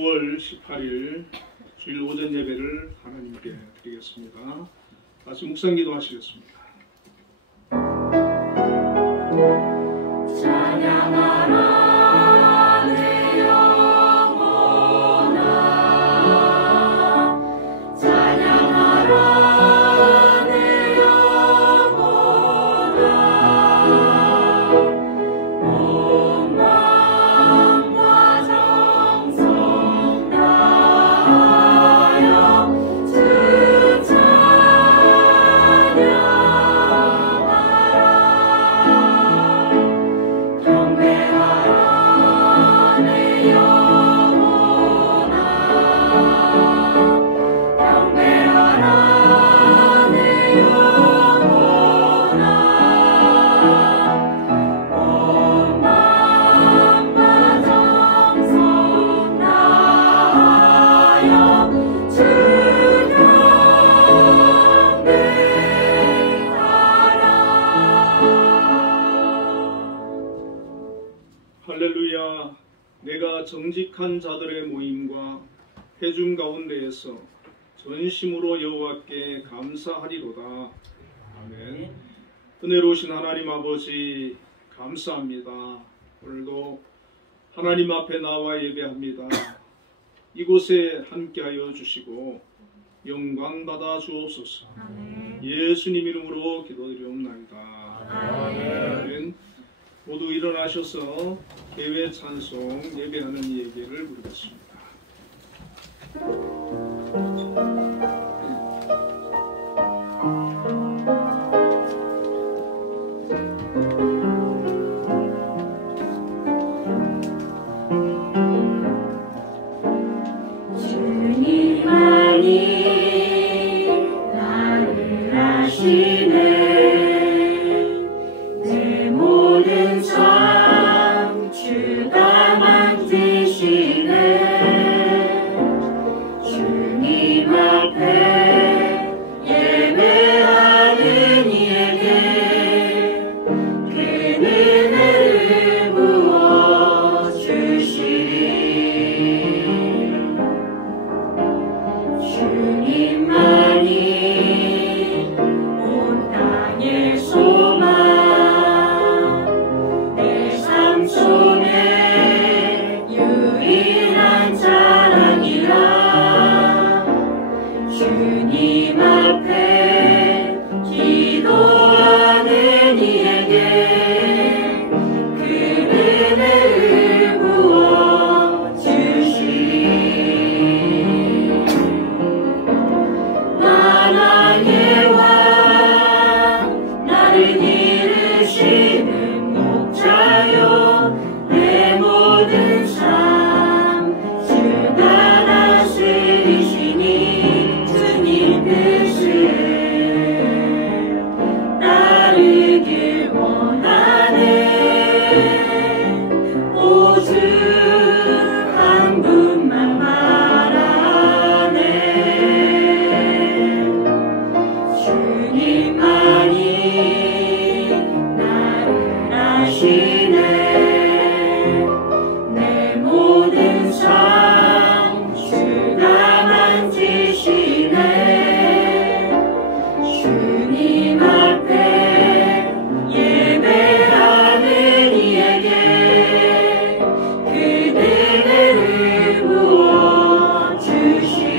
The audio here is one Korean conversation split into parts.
9월 18일 주일 오전 예배를 하나님께 드리겠습니다. 다시 묵상기도 하시겠습니다. 찬양하라 할렐루야. 내가 정직한 자들의 모임과 회중 가운데에서 전심으로 여호와께 감사하리로다. 아멘. 은혜로우신 하나님 아버지 감사합니다. 오늘도 하나님 앞에 나와 예배합니다. 이곳에 함께하여 주시고 영광 받아 주옵소서. 아멘. 예수님 이름으로 기도드리옵나이다. 아멘. 모두 일어나셔서 개회 찬송 예배하는 예배를 부르겠습니다. 주님만이 나를 아시네. 내 모든 삶 주가 만드시네. 주님 앞에 예배하는 이에게 그 은혜를 부어주시리. 주님만이 온 땅의 소망, 내 삶 속에 유일한 자랑이라. 주님 앞에 기도하는 이에게 그 은혜를 부어주시리. 나라의 왕 나를 기르시는 목자요. 내 모든 삶 주가 다스리시니 주님 뜻을 따르길 원하네. 오직 한 분만 바라네. 주님만이 나를 아시네. 내 모든 삶 주가 만지시네. 주님 앞에 예배하는 이에게 그 은혜를 부어주시리.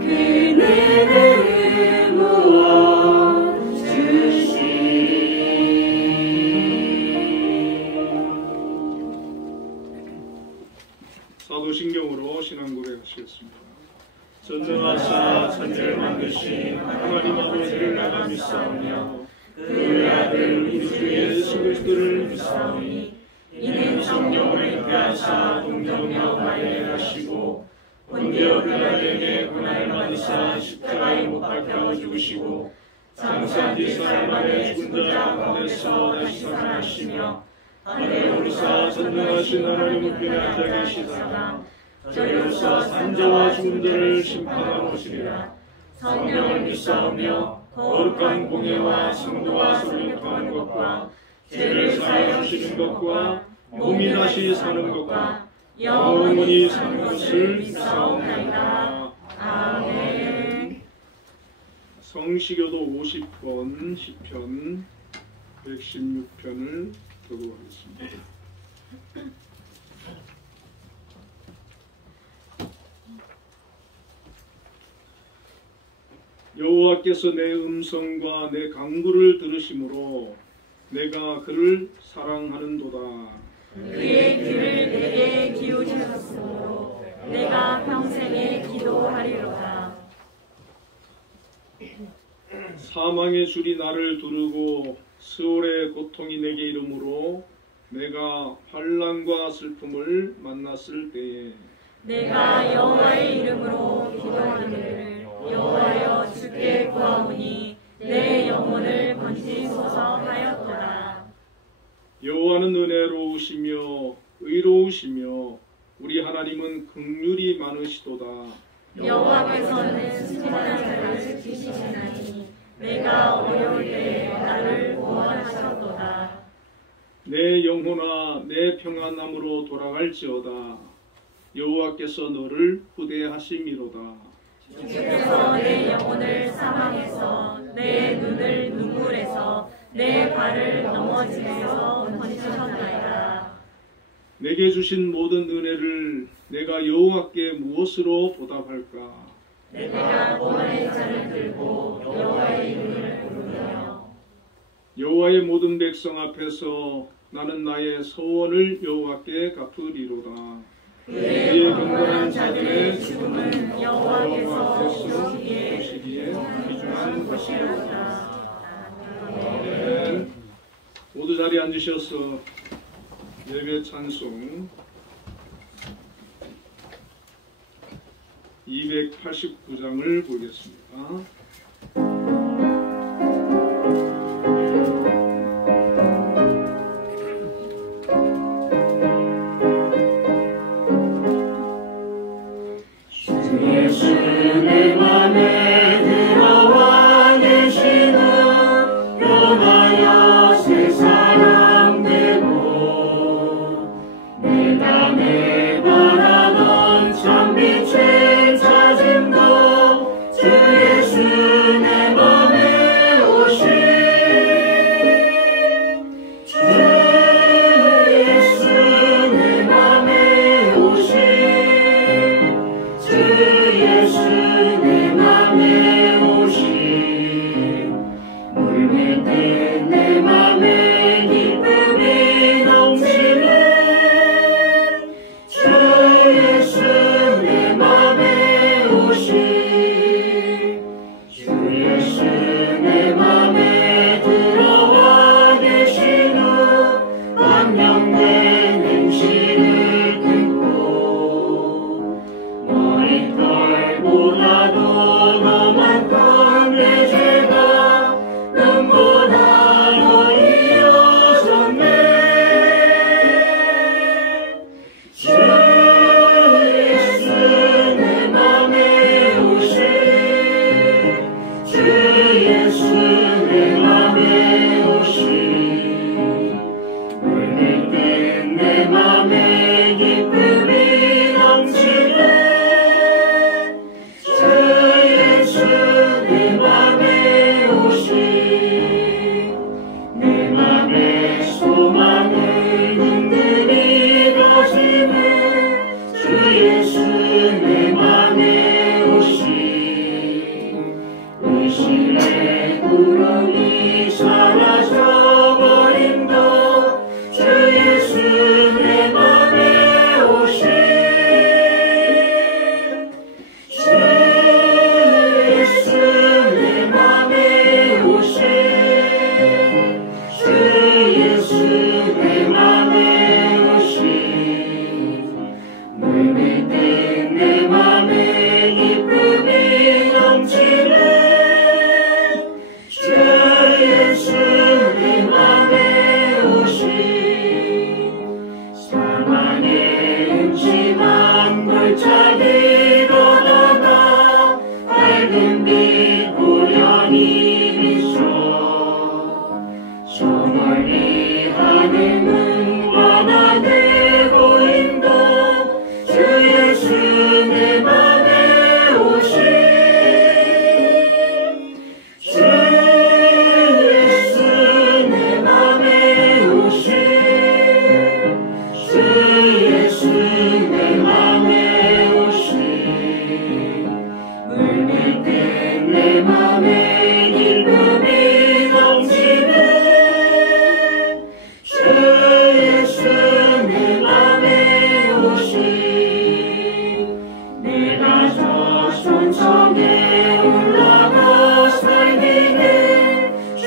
그 은혜를 부어주시리. 사도신경으로 신앙 고백하시겠습니다. 전능하사 천지를 만드신 하나님 아버지를 나가 믿사오며 그의 아들 우리 주 예수 그리스도를 믿사오니 이는 성령을 잉태하사 동정녀 마리아에 가시고 본디오 빌라도에게 고난을 받으사 십자가에 못 박혀 죽으시고 장사한 뒤 사흘 만에 죽은 자 가운데서 다시 살아나시며 하늘에 오르사 전능하신 하나님 우편에 앉아 계시다가 저희로서 산자와 죽은 자를 심판하러 오시리라. 성령을 믿사오며 거룩한 공예와 성도와 소립하는 것과 죄를 사하여 주시는 것과 몸이 다시 사는 것과 영원히 사는 것을 믿사옵나이다. 아멘. 성시교도 50권 시편 116편을 교도하겠습니다. 여호와께서 내 음성과 내 간구를 들으심으로 내가 그를 사랑하는도다. 그의 귀를 내게 기울이셨으므로 내가 평생에 기도하리로다. 사망의 줄이 나를 두르고 스올의 고통이 내게 이르므로 내가 환난과 슬픔을 만났을 때에 내가 여호와의 이름으로 기도하기를 여호와여 주께 구하오니 내 영혼을 건지소서 하였더라. 여호와는 은혜로우시며 의로우시며 우리 하나님은 긍휼이 많으시도다. 여호와께서는 순진한 자를 지키시나니 내가 어려울 때 나를 구원하셨도다. 내 영혼아 내 평안함으로 돌아갈지어다. 여호와께서 너를 후대하심이로다. 주께서 내 영혼을 사망에서 내 눈을 눈물에서 내 발을 넘어짐에서 건지셨나이다. 내게 주신 모든 은혜를 내가 여호와께 무엇으로 보답할까? 내가 고난의 잔을 들고 여호와의 이름을 부르며 여호와의 모든 백성 앞에서 나는 나의 소원을 여호와께 갚으리로다. 그의 경건한 자들의 죽음은 여호와께서 보시기에 귀중한 것이로다. 네. 모두 자리에 앉으셔서 예배 찬송 289장을 보겠습니다. 내 맘에 들어와 계시는 연하여 새 사랑 되고 내 맘에 바라던 참빛의 찾음도 주 예수 내 맘에 오신 주 예수 내 맘에 오신 주 예수 내 맘에 오신 물밀 때 내 맘에 기쁨이 넘치는 주 예수 내 맘에 오신 주 예수 내 맘에 들어와 계신 후 완영된 행실을 끊고 머리털보다도 더 많던 내 죄가 눈보다도 이어졌네. 주 예수 내 맘에 오신 주 예수 내 맘에 오신 물밀 땐 내 맘에 기쁨이 넘치네. 주 예수 내 맘에 오신 내 맘의 소망을 흔들리거지는 주 예수 내 맘에 오신 의심의 구름이 사라져버림도 주 예수 내 맘에 오신 주 예수 내 맘에 오신 주 예수 내 맘에 오신 물밀 땐 내 맘에 기쁨이 넘치는 주 예수 내 맘에 오신 사망의 음침한 골짜기 걷다가 밝은 빛 고연히 비춰 저 멀리 하늘은 환하게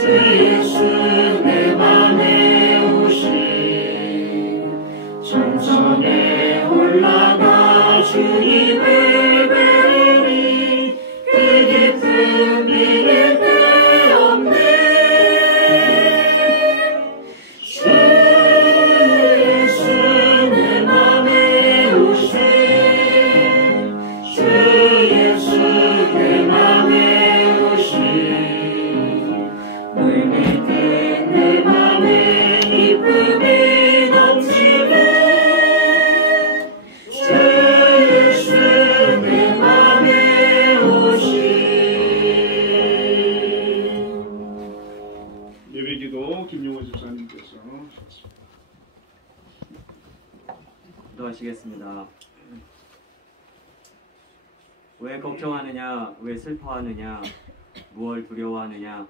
예수 내 맘에 오시 천성에 올라가 주님을 뵈리 그 기쁨 이길 데 없네 주 예수 내 맘에 오시 주 예수 내 맘에 오시 물 밑에 내 맘에 기쁨이 넘치네 주 예수 내 맘에 오시 예배기도 김용호 집사님께서 하셨습니다. 기도하시겠습니다. 왜 걱정하느냐? 왜 슬퍼하느냐? 무얼 두려워하느냐?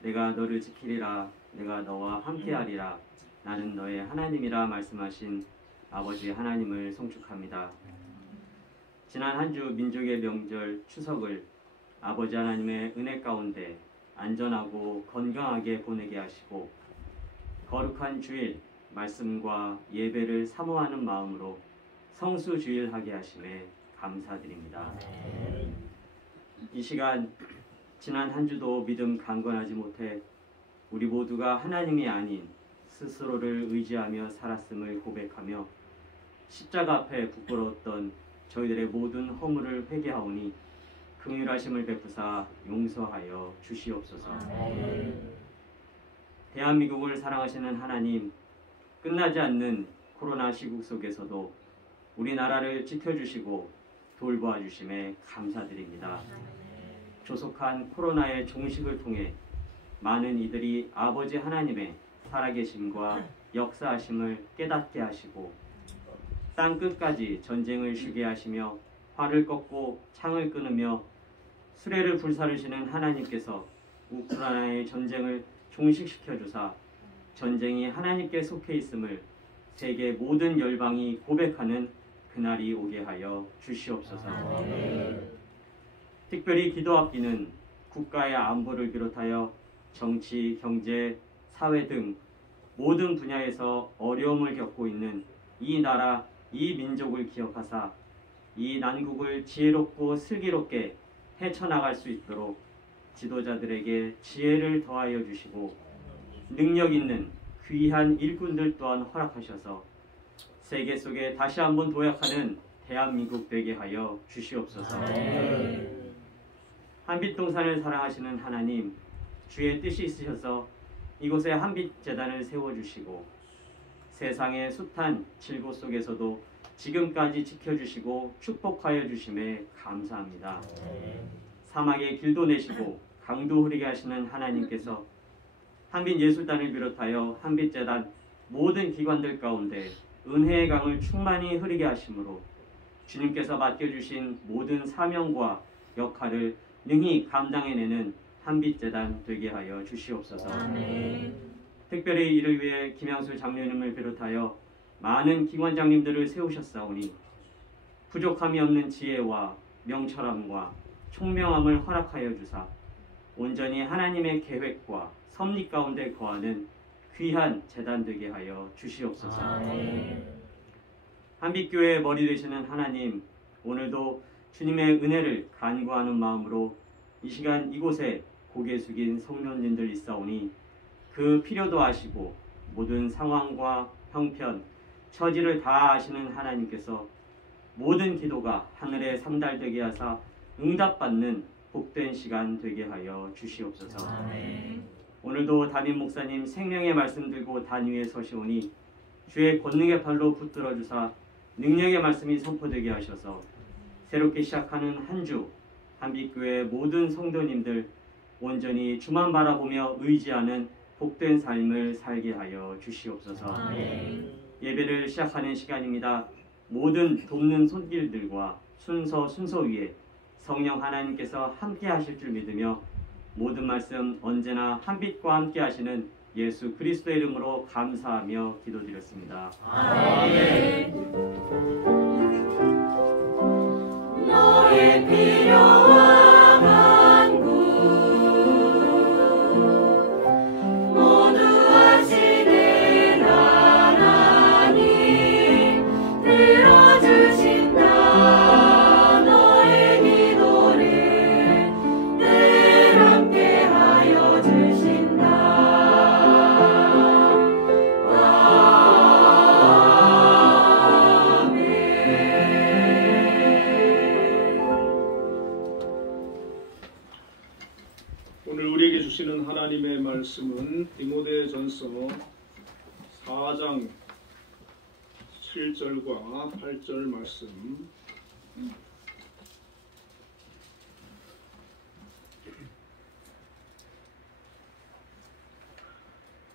내가 너를 지키리라. 내가 너와 함께하리라. 나는 너의 하나님이라 말씀하신 아버지 하나님을 송축합니다. 지난 한 주 민족의 명절 추석을 아버지 하나님의 은혜 가운데 안전하고 건강하게 보내게 하시고 거룩한 주일 말씀과 예배를 사모하는 마음으로 성수주일하게 하심에 감사드립니다. 이 시간 지난 한 주도 믿음 강건하지 못해 우리 모두가 하나님이 아닌 스스로를 의지하며 살았음을 고백하며 십자가 앞에 부끄러웠던 저희들의 모든 허물을 회개하오니 긍휼하심을 베푸사 용서하여 주시옵소서. 대한민국을 사랑하시는 하나님, 끝나지 않는 코로나 시국 속에서도 우리나라를 지켜주시고 돌보아 주심에 감사드립니다. 조속한 코로나의 종식을 통해 많은 이들이 아버지 하나님의 살아계심과 역사하심을 깨닫게 하시고 땅 끝까지 전쟁을 쉬게 하시며 활을 꺾고 창을 끊으며 수레를 불사르시는 하나님께서 우크라이나의 전쟁을 종식시켜 주사 전쟁이 하나님께 속해 있음을 세계 모든 열방이 고백하는 그날이 오게 하여 주시옵소서. 특별히 기도하기는 국가의 안보를 비롯하여 정치, 경제, 사회 등 모든 분야에서 어려움을 겪고 있는 이 나라, 이 민족을 기억하사 이 난국을 지혜롭고 슬기롭게 헤쳐나갈 수 있도록 지도자들에게 지혜를 더하여 주시고 능력 있는 귀한 일꾼들 또한 허락하셔서 세계 속에 다시 한번 도약하는 대한민국 되게 하여 주시옵소서. 한빛동산을 사랑하시는 하나님, 주의 뜻이 있으셔서 이곳에 한빛재단을 세워주시고 세상의 숱한 질고 속에서도 지금까지 지켜주시고 축복하여 주심에 감사합니다. 사막에 길도 내시고 강도 흐리게 하시는 하나님께서 한빛예술단을 비롯하여 한빛재단 모든 기관들 가운데 은혜의 강을 충만히 흐리게 하심으로 주님께서 맡겨주신 모든 사명과 역할을 능히 감당해내는 한빛재단 되게 하여 주시옵소서. 특별히 이를 위해 김양수 장로님을 비롯하여 많은 기관장님들을 세우셨사오니 부족함이 없는 지혜와 명철함과 총명함을 허락하여 주사 온전히 하나님의 계획과 섭리 가운데 거하는 귀한 재단 되게 하여 주시옵소서. 한빛교회의 머리 되시는 하나님, 오늘도 주님의 은혜를 간구하는 마음으로 이 시간 이곳에 고개 숙인 성도님들 있사오니 그 필요도 아시고 모든 상황과 형편, 처지를 다 아시는 하나님께서 모든 기도가 하늘에 상달되게 하사 응답받는 복된 시간 되게 하여 주시옵소서. 오늘도 담임 목사님 생명의 말씀 들고 단 위에 서시오니 주의 권능의 발로 붙들어 주사 능력의 말씀이 선포되게 하셔서 새롭게 시작하는 한 주 한빛교회 모든 성도님들 온전히 주만 바라보며 의지하는 복된 삶을 살게 하여 주시옵소서. 예배를 시작하는 시간입니다. 모든 돕는 손길들과 순서 위에 성령 하나님께서 함께 하실 줄 믿으며 모든 말씀 언제나 한빛과 함께 하시는 예수 그리스도의 이름으로 감사하며 기도드렸습니다. 아멘. 너의 필요와 간구 묵상할 하나님의 말씀은 디모데전서 4장 7절과 8절 말씀.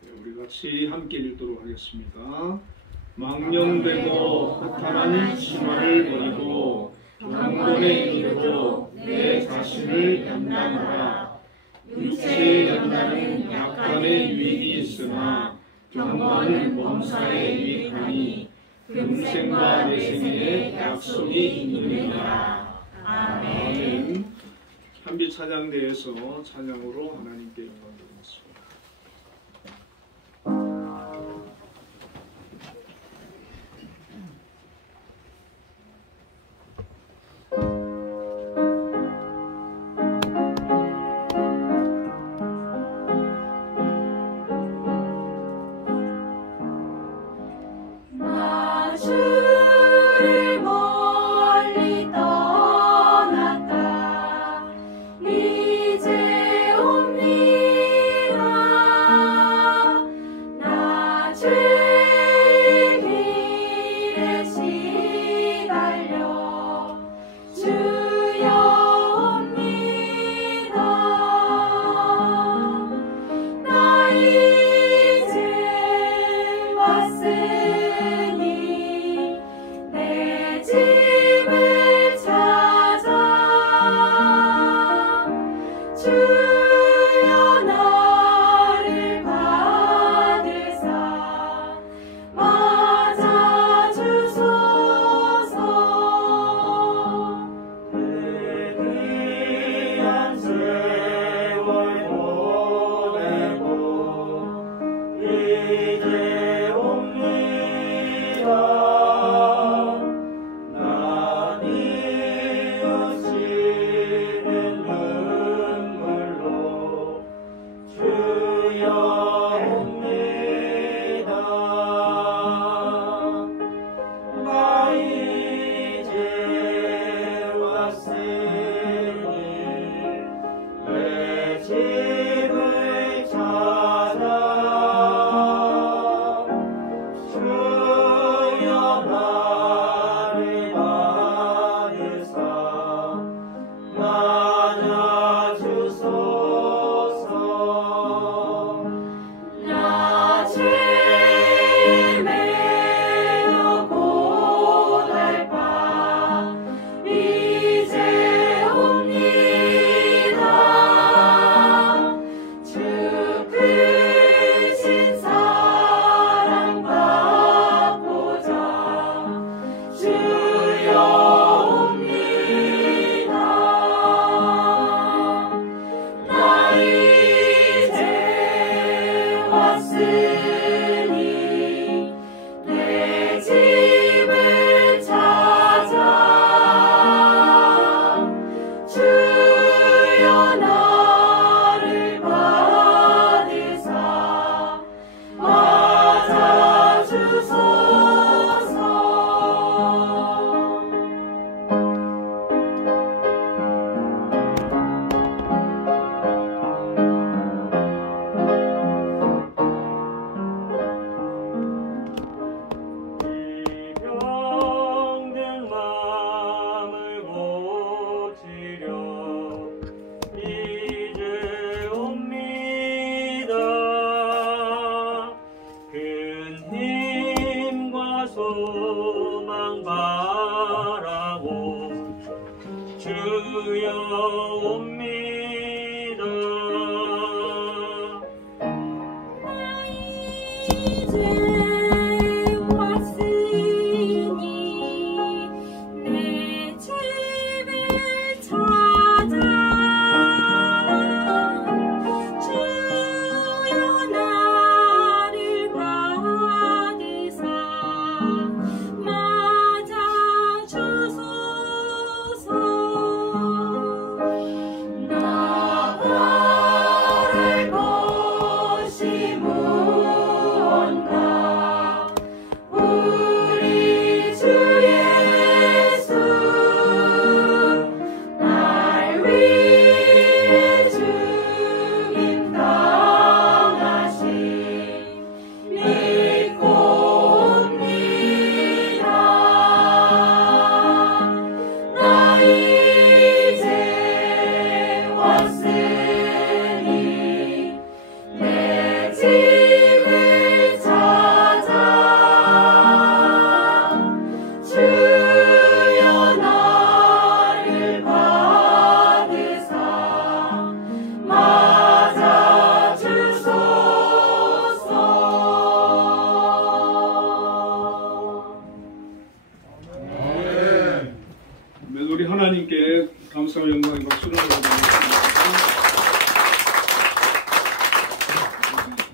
우리 같이 함께 읽도록 하겠습니다. 망령되고 허탄한 심화를 버리고 경건의 이유로 내 자신을 연단하라. 육체의 연단은 약간의 유익이 있으나 경건은 범사에 유익하니 금생과 내생에 약속이 있느니라. 아멘. 한빛 찬양대에서 찬양으로 하나님께 영광 드리겠습니다.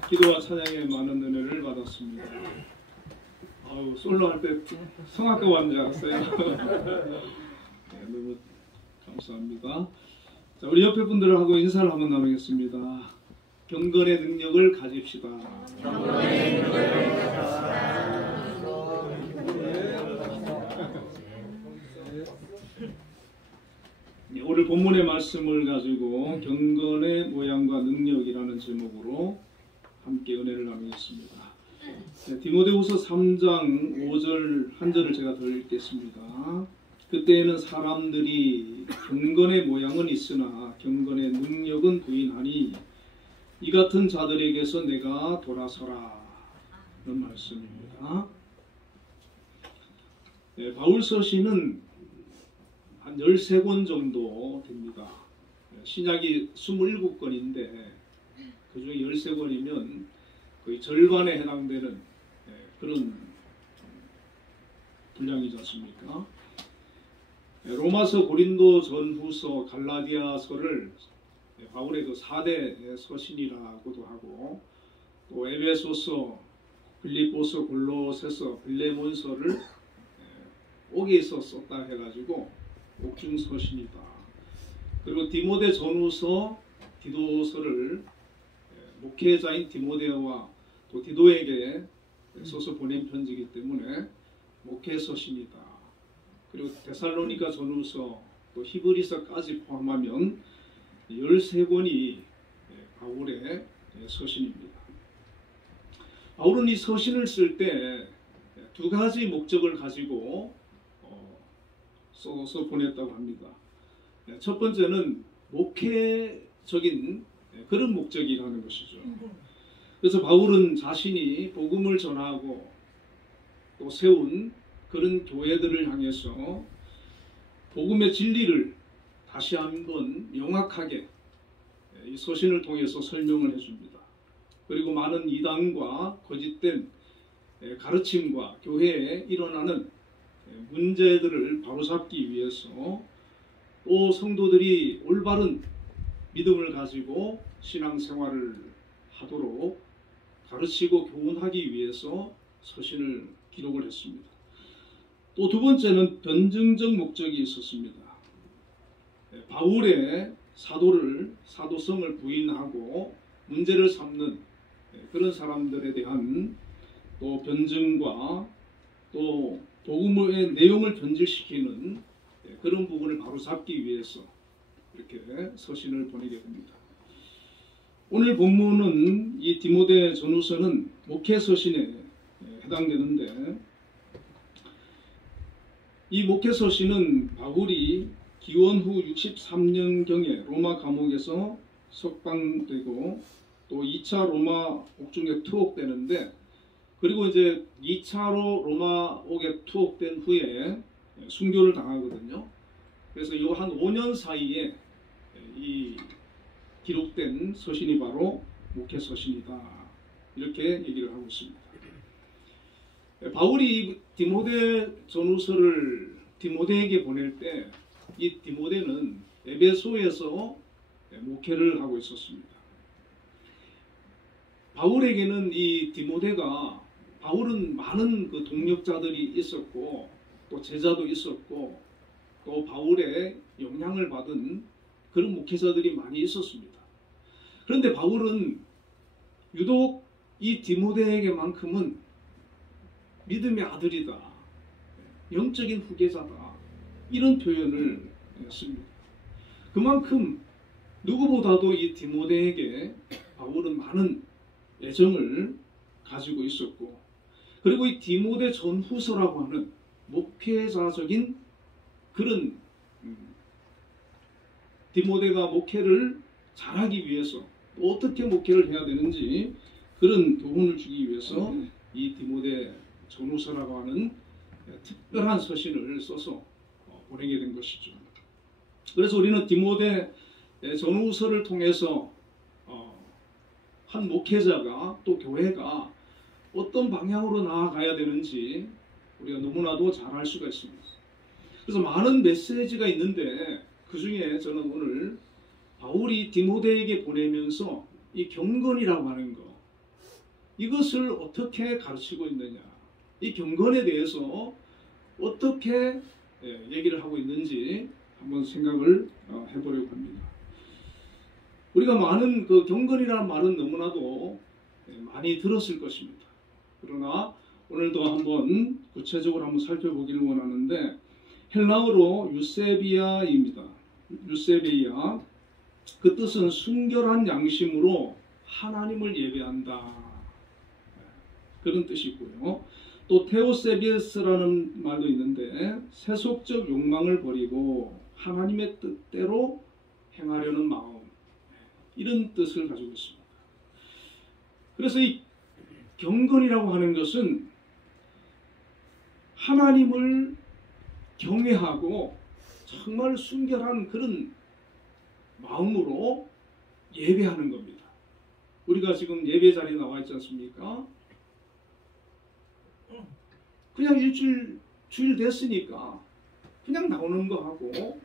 기도와 찬양에 많은 은혜를 받았습니다. 솔로 할 때 성악가 완 줄 알았어요. 네, 너무 감사합니다. 자, 우리 옆에 분들하고 인사를 한번 나누겠습니다. 경건의 능력을 가집시다. 경건의 능력을 가집시다. 오늘 본문의 말씀을 가지고 경건의 모양과 능력이라는 제목으로 함께 은혜를 나누겠습니다. 네, 디모데후서 3장 5절 한 절을 제가 더 읽겠습니다. 그때에는 사람들이 경건의 모양은 있으나 경건의 능력은 부인하니 이 같은 자들에게서 내가 돌아서라. 이런 말씀입니다. 네, 바울 서신은 한 13권 정도 됩니다. 신약이 27권인데 그 중에 13권이면 거의 절반에 해당되는 그런 분량이지 않습니까? 로마서, 고린도, 전후서, 갈라디아서를 바울의 그 4대 서신이라고도 하고, 또 에베소서, 빌립보서, 골로새서, 빌레몬서를 옥에서 썼다 해가지고 옥중 서신이다. 그리고 디모데 전후서, 디도서를 목회자인 디모데와 또 디도에게 써서 보낸 편지이기 때문에 목회 서신이다. 그리고 데살로니가 전후서, 또 히브리서까지 포함하면 13권이 바울의 서신입니다. 바울은 이 서신을 쓸 때 두 가지 목적을 가지고 써서 보냈다고 합니다. 첫 번째는 목회적인 그런 목적이라는 것이죠. 그래서 바울은 자신이 복음을 전하고 또 세운 그런 교회들을 향해서 복음의 진리를 다시 한번 명확하게 이 서신을 통해서 설명을 해줍니다. 그리고 많은 이단과 거짓된 가르침과 교회에 일어나는 문제들을 바로잡기 위해서 또 성도들이 올바른 믿음을 가지고 신앙생활을 하도록 가르치고 교훈하기 위해서 서신을 기록을 했습니다. 또 두 번째는 변증적 목적이 있었습니다. 바울의 사도성을 부인하고 문제를 삼는 그런 사람들에 대한 또 변증과 또 복음의 내용을 변질시키는 그런 부분을 바로잡기 위해서 이렇게 서신을 보내게 됩니다. 오늘 본문은 이 디모데 전후서는 목회 서신에 해당되는데, 이 목회 서신은 바울이 기원 후 63년경에 로마 감옥에서 석방되고 또 2차 로마 옥중에 투옥되는데, 그리고 이제 2차로 로마 옥에 투옥된 후에 순교를 당하거든요. 그래서 이 한 5년 사이에 이 기록된 서신이 바로 목회 서신이다. 이렇게 얘기를 하고 있습니다. 바울이 디모데 전후서를 디모데에게 보낼 때 이 디모데는 에베소에서 목회를 하고 있었습니다. 바울에게는 이 디모데가, 바울은 많은 그 동력자들이 있었고 또 제자도 있었고 또 바울의 영향을 받은 그런 목회자들이 많이 있었습니다. 그런데 바울은 유독 이 디모데에게만큼은 믿음의 아들이다, 영적인 후계자다, 이런 표현을 했습니다. 그만큼 누구보다도 이 디모데에게 바울은 많은 애정을 가지고 있었고, 그리고 이 디모데 전후서라고 하는 목회자적인 그런 디모데가 목회를 잘하기 위해서 또 어떻게 목회를 해야 되는지 그런 교훈을 주기 위해서 이 디모데 전후서라고 하는 특별한 서신을 써서 보내게 된 것이죠. 그래서 우리는 디모데 전후서를 통해서 한 목회자가 또 교회가 어떤 방향으로 나아가야 되는지 우리가 너무나도 잘 알 수가 있습니다. 그래서 많은 메시지가 있는데 그 중에 저는 오늘 바울이 디모데에게 보내면서 이 경건이라고 하는 거, 이것을 어떻게 가르치고 있느냐, 이 경건에 대해서 어떻게 얘기를 하고 있는지 한번 생각을 해보려고 합니다. 우리가 많은 그 경건이라는 말은 너무나도 많이 들었을 것입니다. 그러나 오늘도 한번 구체적으로 한번 살펴보기를 원하는데, 헬라어로 유세비아입니다. 유세비아, 그 뜻은 순결한 양심으로 하나님을 예배한다, 그런 뜻이 있고요. 또 테오세비스라는 말도 있는데, 세속적 욕망을 버리고 하나님의 뜻대로 행하려는 마음, 이런 뜻을 가지고 있습니다. 그래서 이 경건이라고 하는 것은 하나님을 경외하고 정말 순결한 그런 마음으로 예배하는 겁니다. 우리가 지금 예배 자리에 나와 있지 않습니까? 그냥 주일 됐으니까 그냥 나오는 거 하고,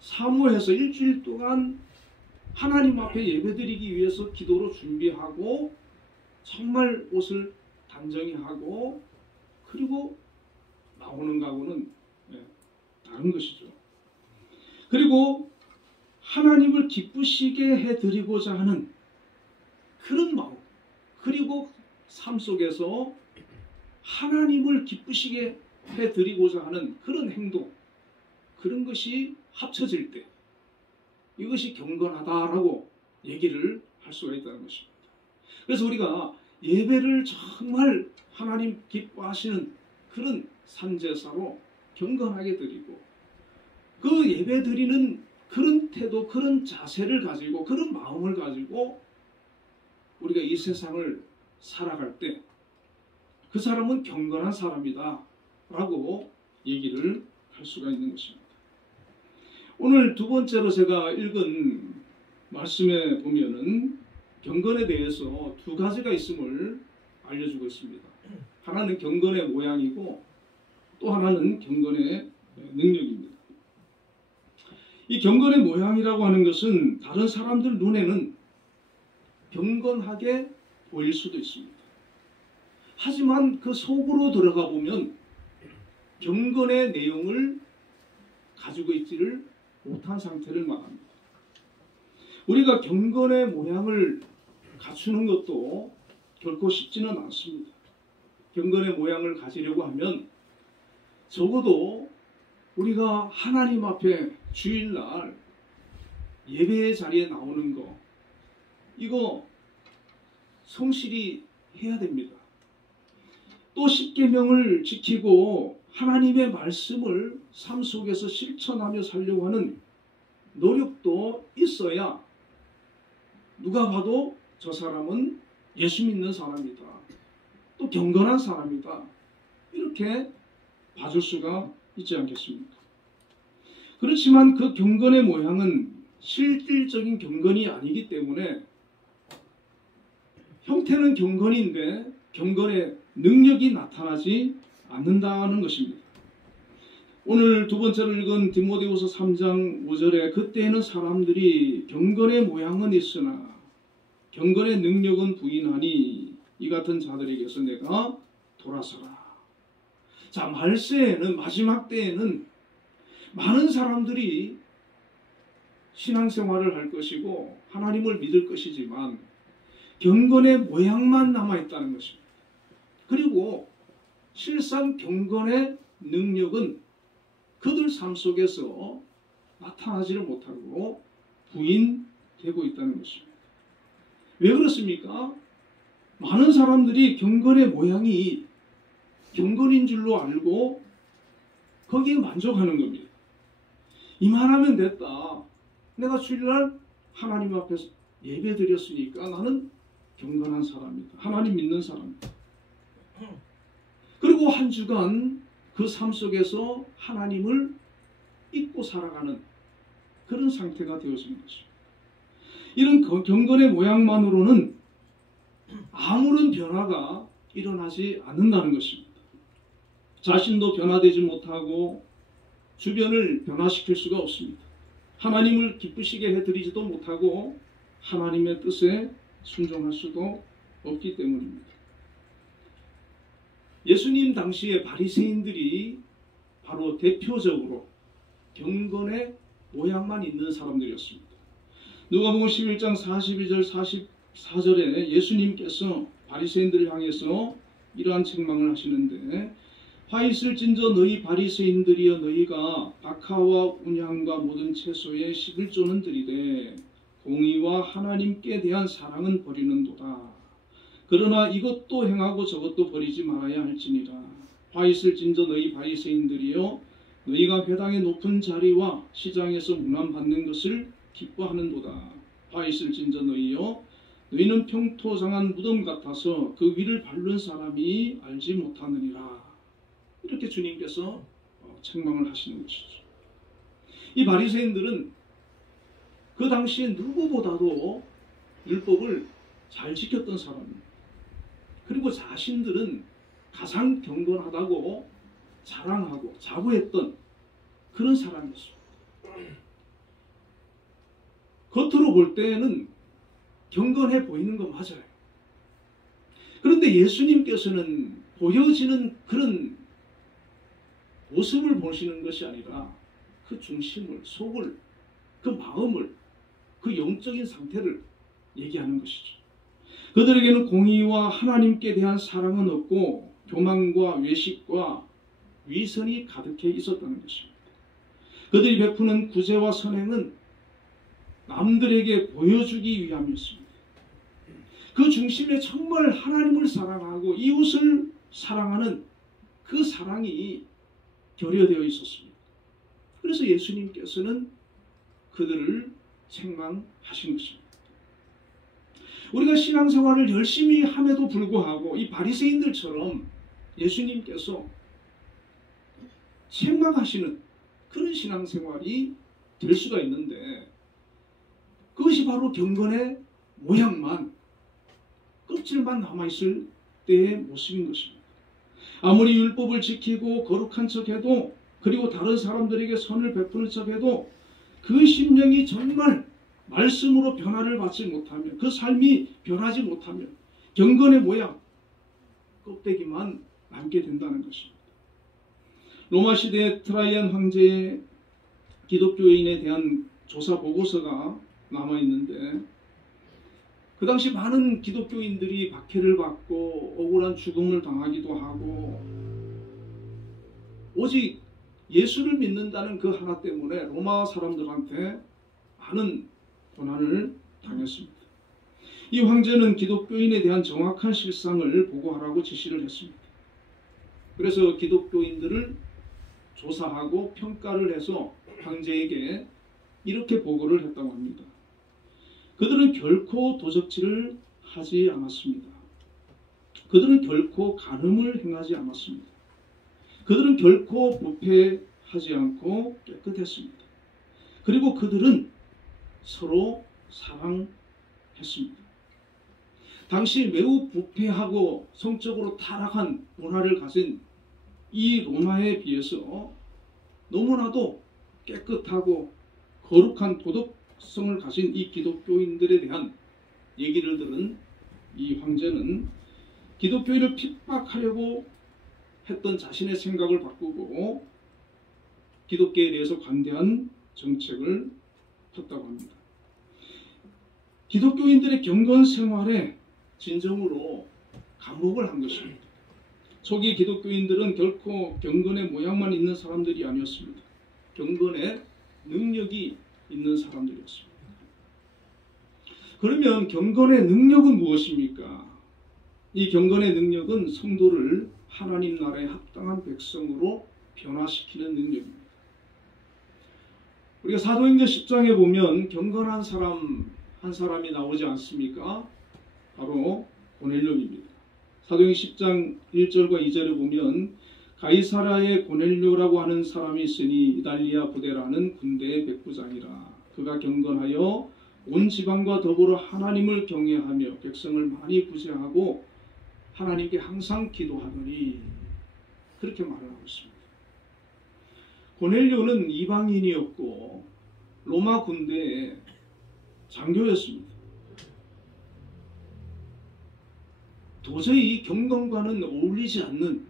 사모해서 일주일 동안 하나님 앞에 예배드리기 위해서 기도로 준비하고 정말 옷을 단정히 하고 그리고 나오는 거하고는 다른 것이죠. 그리고 하나님을 기쁘시게 해드리고자 하는 그런 마음, 그리고 삶 속에서 하나님을 기쁘시게 해드리고자 하는 그런 행동, 그런 것이 합쳐질 때 이것이 경건하다라고 얘기를 할 수가 있다는 것입니다. 그래서 우리가 예배를 정말 하나님 기뻐하시는 그런 산제사로 경건하게 드리고, 그 예배 드리는 그런 태도, 그런 자세를 가지고, 그런 마음을 가지고 우리가 이 세상을 살아갈 때 그 사람은 경건한 사람이다 라고 얘기를 할 수가 있는 것입니다. 오늘 두 번째로 제가 읽은 말씀에 보면은 경건에 대해서 두 가지가 있음을 알려주고 있습니다. 하나는 경건의 모양이고 또 하나는 경건의 능력입니다. 이 경건의 모양이라고 하는 것은 다른 사람들 눈에는 경건하게 보일 수도 있습니다. 하지만 그 속으로 들어가 보면 경건의 내용을 가지고 있지를 못한 상태를 말합니다. 우리가 경건의 모양을 갖추는 것도 결코 쉽지는 않습니다. 경건의 모양을 가지려고 하면 적어도 우리가 하나님 앞에 주일날 예배의 자리에 나오는 거, 이거 성실히 해야 됩니다. 또 십계명을 지키고 하나님의 말씀을 삶 속에서 실천하며 살려고 하는 노력도 있어야 누가 봐도 저 사람은 예수 믿는 사람이다, 또 경건한 사람이다, 이렇게 봐줄 수가 있지 않겠습니까? 그렇지만 그 경건의 모양은 실질적인 경건이 아니기 때문에 형태는 경건인데 경건의 능력이 나타나지 않는다는 것입니다. 오늘 두 번째로 읽은 디모데후서 3장 5절에 그때에는 사람들이 경건의 모양은 있으나 경건의 능력은 부인하니 이 같은 자들에게서 내가 돌아서라. 자, 말세에는, 마지막 때에는 많은 사람들이 신앙생활을 할 것이고 하나님을 믿을 것이지만 경건의 모양만 남아있다는 것입니다. 그리고 실상 경건의 능력은 그들 삶 속에서 나타나지를 못하고 부인되고 있다는 것입니다. 왜 그렇습니까? 많은 사람들이 경건의 모양이 경건인 줄로 알고 거기에 만족하는 겁니다. 이만하면 됐다. 내가 주일날 하나님 앞에서 예배 드렸으니까 나는 경건한 사람이다, 하나님 믿는 사람이다. 그리고 한 주간 그 삶 속에서 하나님을 잊고 살아가는 그런 상태가 되어지는 것입니다. 이런 경건의 모양만으로는 아무런 변화가 일어나지 않는다는 것입니다. 자신도 변화되지 못하고 주변을 변화시킬 수가 없습니다. 하나님을 기쁘시게 해드리지도 못하고 하나님의 뜻에 순종할 수도 없기 때문입니다. 예수님 당시에 바리새인들이 바로 대표적으로 경건의 모양만 있는 사람들이었습니다. 누가복음 11장 42절 44절에 예수님께서 바리새인들을 향해서 이러한 책망을 하시는데, 화 있을진저 너희 바리새인들이여, 너희가 박하와 운향과 모든 채소에 11조는 들이되 공의와 하나님께 대한 사랑은 버리는도다. 그러나 이것도 행하고 저것도 버리지 말아야 할지니라. 화 있을진저 너희 바리새인들이여, 너희가 회당의 높은 자리와 시장에서 문안받는 것을 기뻐하는도다. 화 있을진저 너희여, 너희는 평토장한 무덤 같아서 그 위를 밟는 사람이 알지 못하느니라. 이렇게 주님께서 책망을 하시는 것이죠. 이 바리새인들은 그 당시에 누구보다도 율법을 잘 지켰던 사람입니다. 그리고 자신들은 가장 경건하다고 자랑하고 자부했던 그런 사람이었습니다. 겉으로 볼 때는 경건해 보이는 거 맞아요. 그런데 예수님께서는 보여지는 그런 모습을 보시는 것이 아니라 그 중심을, 속을, 그 마음을, 그 영적인 상태를 얘기하는 것이죠. 그들에게는 공의와 하나님께 대한 사랑은 없고 교만과 외식과 위선이 가득해 있었다는 것입니다. 그들이 베푸는 구제와 선행은 남들에게 보여주기 위함이었습니다. 그 중심에 정말 하나님을 사랑하고 이웃을 사랑하는 그 사랑이 결여되어 있었습니다. 그래서 예수님께서는 그들을 책망하신 것입니다. 우리가 신앙생활을 열심히 함에도 불구하고 이 바리새인들처럼 예수님께서 책망하시는 그런 신앙생활이 될 수가 있는데, 그것이 바로 경건의 모양만, 껍질만 남아있을 때의 모습인 것입니다. 아무리 율법을 지키고 거룩한 척해도, 그리고 다른 사람들에게 선을 베푸는 척해도 그 심령이 정말 말씀으로 변화를 받지 못하면, 그 삶이 변하지 못하면 경건의 모양, 껍데기만 남게 된다는 것입니다. 로마 시대 트라이안 황제의 기독교인에 대한 조사 보고서가 남아있는데, 그 당시 많은 기독교인들이 박해를 받고 억울한 죽음을 당하기도 하고, 오직 예수를 믿는다는 그 하나 때문에 로마 사람들한테 많은 고난을 당했습니다. 이 황제는 기독교인에 대한 정확한 실상을 보고하라고 지시를 했습니다. 그래서 기독교인들을 조사하고 평가를 해서 황제에게 이렇게 보고를 했다고 합니다. 그들은 결코 도적질을 하지 않았습니다. 그들은 결코 간음을 행하지 않았습니다. 그들은 결코 부패하지 않고 깨끗했습니다. 그리고 그들은 서로 사랑했습니다. 당시 매우 부패하고 성적으로 타락한 문화를 가진 이 로마에 비해서 너무나도 깨끗하고 거룩한 도덕성을 가진 이 기독교인들에 대한 얘기를 들은 이 황제는 기독교인을 핍박하려고 했던 자신의 생각을 바꾸고 기독교에 대해서 관대한 정책을 폈다고 합니다. 기독교인들의 경건 생활에 진정으로 감옥을 한 것입니다. 초기 기독교인들은 결코 경건의 모양만 있는 사람들이 아니었습니다. 경건의 능력이 있는 사람들이었습니다. 그러면 경건의 능력은 무엇입니까? 이 경건의 능력은 성도를 하나님 나라의 합당한 백성으로 변화시키는 능력입니다. 우리가 사도행전 10장에 보면 경건한 사람 한 사람이 나오지 않습니까? 바로 고넬료입니다. 사도행전 10장 1절과 2절에 보면 가이사라의 고넬료라고 하는 사람이 있으니 이달리아 부대라는 군대의 백부장이라. 그가 경건하여 온 지방과 더불어 하나님을 경외하며 백성을 많이 구제하고 하나님께 항상 기도하더니, 그렇게 말을 하고 있습니다. 고넬료는 이방인이었고 로마 군대의 장교였습니다. 도저히 경건과는 어울리지 않는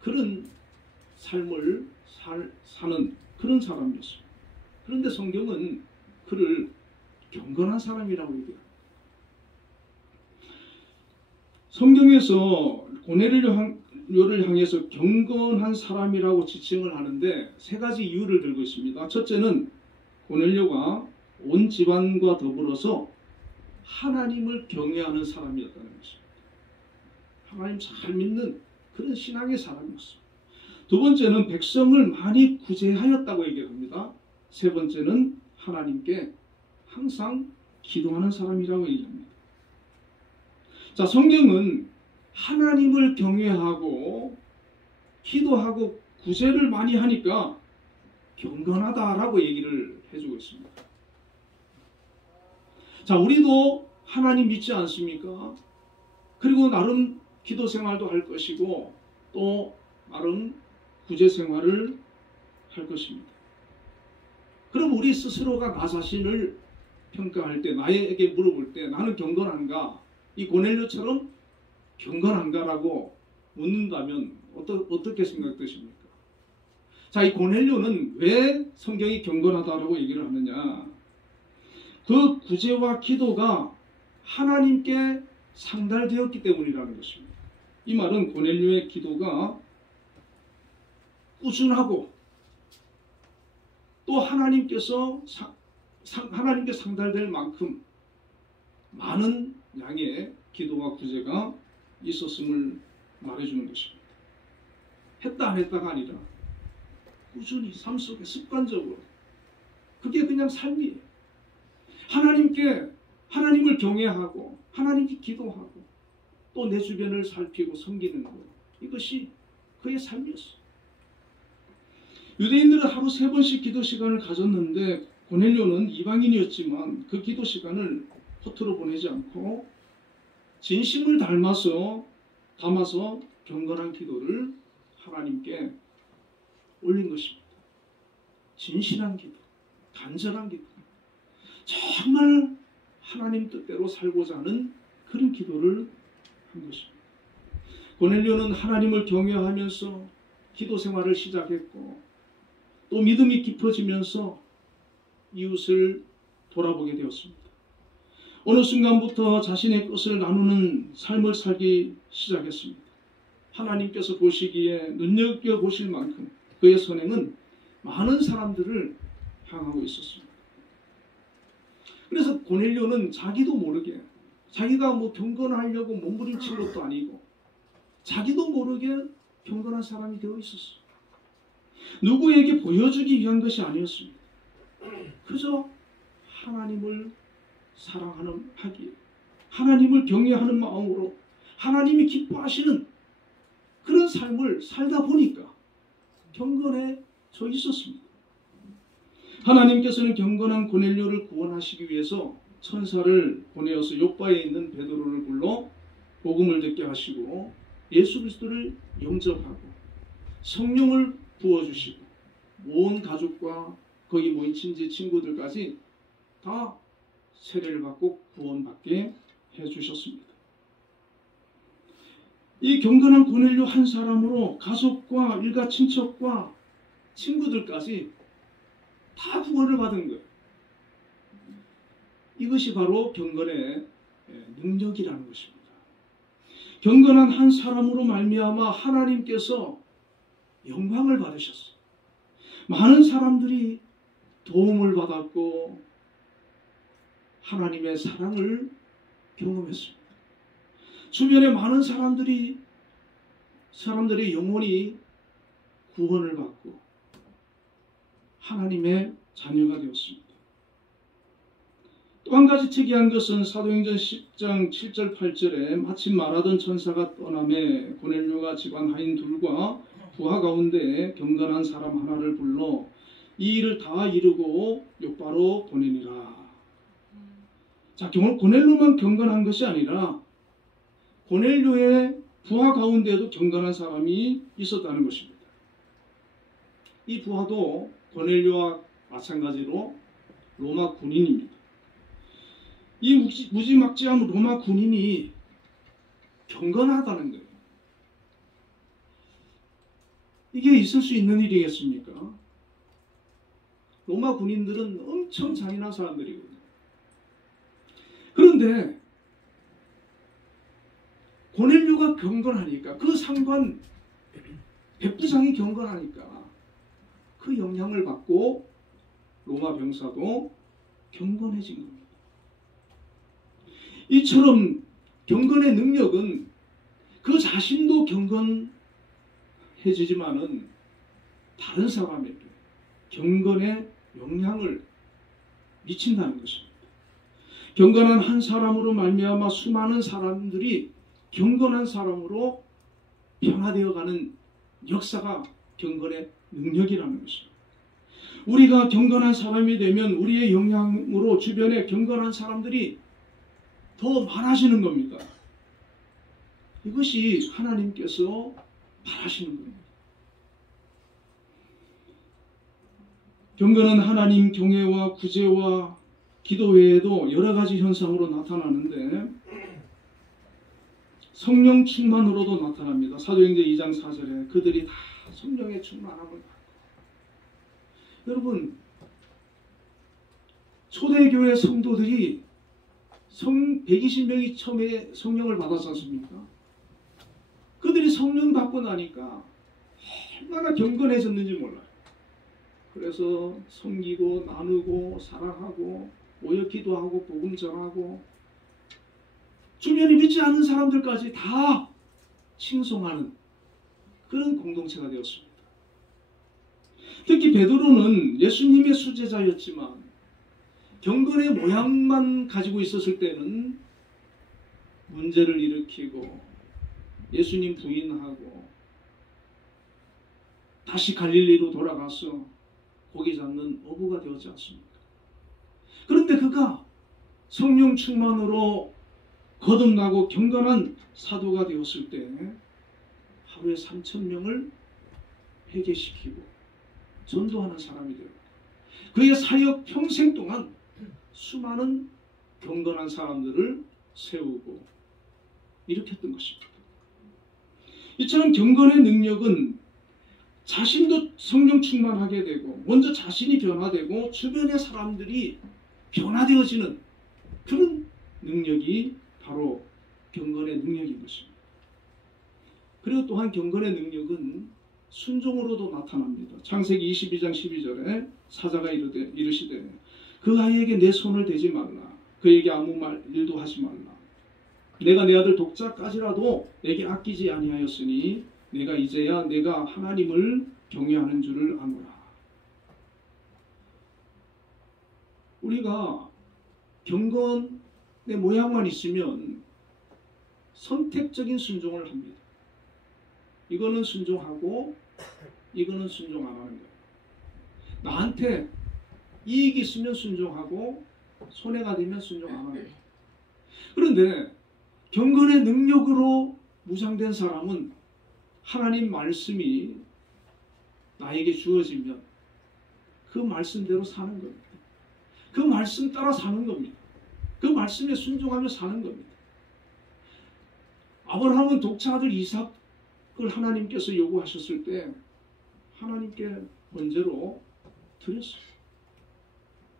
그런 삶을 사는 그런 사람이었습니다. 그런데 성경은 그를 경건한 사람이라고 얘기합니다. 성경에서 고넬료를 향해서 경건한 사람이라고 지칭을 하는데 세 가지 이유를 들고 있습니다. 첫째는 고넬료가 온 집안과 더불어서 하나님을 경외하는 사람이었다는 것입니다. 하나님 잘 믿는 그런 신앙의 사람이었습니다. 두 번째는 백성을 많이 구제하였다고 얘기합니다. 세 번째는 하나님께 항상 기도하는 사람이라고 얘기합니다. 자, 성경은 하나님을 경외하고 기도하고 구제를 많이 하니까 경건하다라고 얘기를 해주고 있습니다. 자, 우리도 하나님 믿지 않습니까? 그리고 나름 기도 생활도 할 것이고 또 나름 구제 생활을 할 것입니다. 그럼 우리 스스로가 나 자신을 평가할 때, 나에게 물어볼 때 나는 경건한가? 이 고넬료처럼 경건한가라고 묻는다면 어떻게 생각되십니까? 자, 이 고넬료는 왜 성경이 경건하다라고 얘기를 하느냐? 그 구제와 기도가 하나님께 상달되었기 때문이라는 것입니다. 이 말은 고넬료의 기도가 꾸준하고 또 하나님께 상달될 만큼 많은 양의 기도와 구제가 있었음을 말해주는 것입니다. 했다 안 했다가 아니라 꾸준히 삶 속에 습관적으로 그게 그냥 삶이에요. 하나님을 경외하고 하나님께 기도하고 또 내 주변을 살피고 섬기는 것, 이것이 그의 삶이었어요. 유대인들은 하루 3번씩 기도 시간을 가졌는데 고넬료는 이방인이었지만 그 기도 시간을 허투루 보내지 않고 진심을 담아서 경건한 기도를 하나님께 올린 것입니다. 진실한 기도, 간절한 기도, 정말 하나님 뜻대로 살고자 하는 그런 기도를 한 것입니다. 고넬료는 하나님을 경외하면서 기도 생활을 시작했고 또 믿음이 깊어지면서 이웃을 돌아보게 되었습니다. 어느 순간부터 자신의 것을 나누는 삶을 살기 시작했습니다. 하나님께서 보시기에 눈여겨보실 만큼 그의 선행은 많은 사람들을 향하고 있었습니다. 그래서 고넬료는 자기도 모르게, 자기가 경건하려고 몸부림친 것도 아니고 자기도 모르게 경건한 사람이 되어 있었어요. 누구에게 보여주기 위한 것이 아니었습니다. 그저 하나님을 사랑하기에, 하나님을 경외하는 마음으로 하나님이 기뻐하시는 그런 삶을 살다 보니까 경건해져 있었습니다. 하나님께서는 경건한 고넬료를 구원하시기 위해서 천사를 보내어서 욥바에 있는 베드로를 불러 복음을 듣게 하시고 예수 그리스도를 영접하고 성령을 부어주시고 온 가족과 거기 모인 친지 친구들까지 다 세례를 받고 구원받게 해주셨습니다. 이 경건한 고넬료 한 사람으로 가족과 일가 친척과 친구들까지 다 구원을 받은 거예요. 이것이 바로 경건의 능력이라는 것입니다. 경건한 한 사람으로 말미암아 하나님께서 영광을 받으셨어요. 많은 사람들이 도움을 받았고 하나님의 사랑을 경험했습니다. 주변에 많은 사람들의 영혼이 구원을 받고 하나님의 자녀가 되었습니다. 또 한 가지 특이한 것은 사도행전 10장 7절 8절에 마침 말하던 천사가 떠남에 고넬료가 집안 하인 둘과 부하 가운데 경건한 사람 하나를 불러 이 일을 다 이루고 욥바로 보내니라. 자, 고넬료만 경건한 것이 아니라 고넬료의 부하 가운데에도 경건한 사람이 있었다는 것입니다. 이 부하도 고넬료와 마찬가지로 로마 군인입니다. 이 무지막지한 로마 군인이 경건하다는 거예요. 이게 있을 수 있는 일이겠습니까? 로마 군인들은 엄청 잔인한 사람들이거든요. 그런데 고넬료가 경건하니까, 그 상관 백부장이 경건하니까 그 영향을 받고 로마 병사도 경건해진 겁니다. 이처럼 경건의 능력은 그 자신도 경건해지지만은 다른 사람에게 경건의 영향을 미친다는 것입니다. 경건한 한 사람으로 말미암아 수많은 사람들이 경건한 사람으로 변화되어가는 역사가 경건의 능력이라는 것입니다. 우리가 경건한 사람이 되면 우리의 영향으로 주변에 경건한 사람들이 더 많아지는 겁니다. 이것이 하나님께서 바라시는 겁니다. 경건은 하나님 경외와 구제와 기도 외에도 여러 가지 현상으로 나타나는데 성령 충만으로도 나타납니다. 사도행전 2장 4절에 그들이 다 성령의 충만함을 받고. 여러분, 초대교회 성도들이 120명이 처음에 성령을 받았지 않습니까? 그들이 성령 받고 나니까 얼마나 경건해졌는지 몰라요. 그래서 섬기고 나누고 사랑하고 오역 기도하고 복음 전하고 주변에 믿지 않는 사람들까지 다 칭송하는 그런 공동체가 되었습니다. 특히 베드로는 예수님의 수제자였지만 경건의 모양만 가지고 있었을 때는 문제를 일으키고 예수님 부인하고 다시 갈릴리로 돌아가서 고기 잡는 어부가 되었지 않습니까? 그런데 그가 성령 충만으로 거듭나고 경건한 사도가 되었을 때 하루에 3,000명을 회개시키고 전도하는 사람이 되었고 그의 사역 평생 동안 수많은 경건한 사람들을 세우고 일으켰던 것입니다. 이처럼 경건의 능력은 자신도 성령 충만하게 되고 먼저 자신이 변화되고 주변의 사람들이 변화되어지는 그런 능력이 바로 경건의 능력인 것입니다. 그리고 또한 경건의 능력은 순종으로도 나타납니다. 창세기 22장 12절에 사자가 이르시되 그 아이에게 내 손을 대지 말라. 그에게 아무 일도 하지 말라. 내가 내 아들 독자까지라도 내게 아끼지 아니하였으니 내가 이제야 내가 하나님을 경외하는 줄을 아노라. 우리가 경건의 모양만 있으면 선택적인 순종을 합니다. 이거는 순종하고 이거는 순종 안 하는 거예요. 나한테 이익이 있으면 순종하고 손해가 되면 순종 안 하는 거예요. 그런데 경건의 능력으로 무장된 사람은 하나님 말씀이 나에게 주어지면 그 말씀대로 사는 겁니다. 그 말씀 따라 사는 겁니다. 그 말씀에 순종하며 사는 겁니다. 아브라함은 독자 아들 이삭을 하나님께서 요구하셨을 때 하나님께 번제로 드렸어요.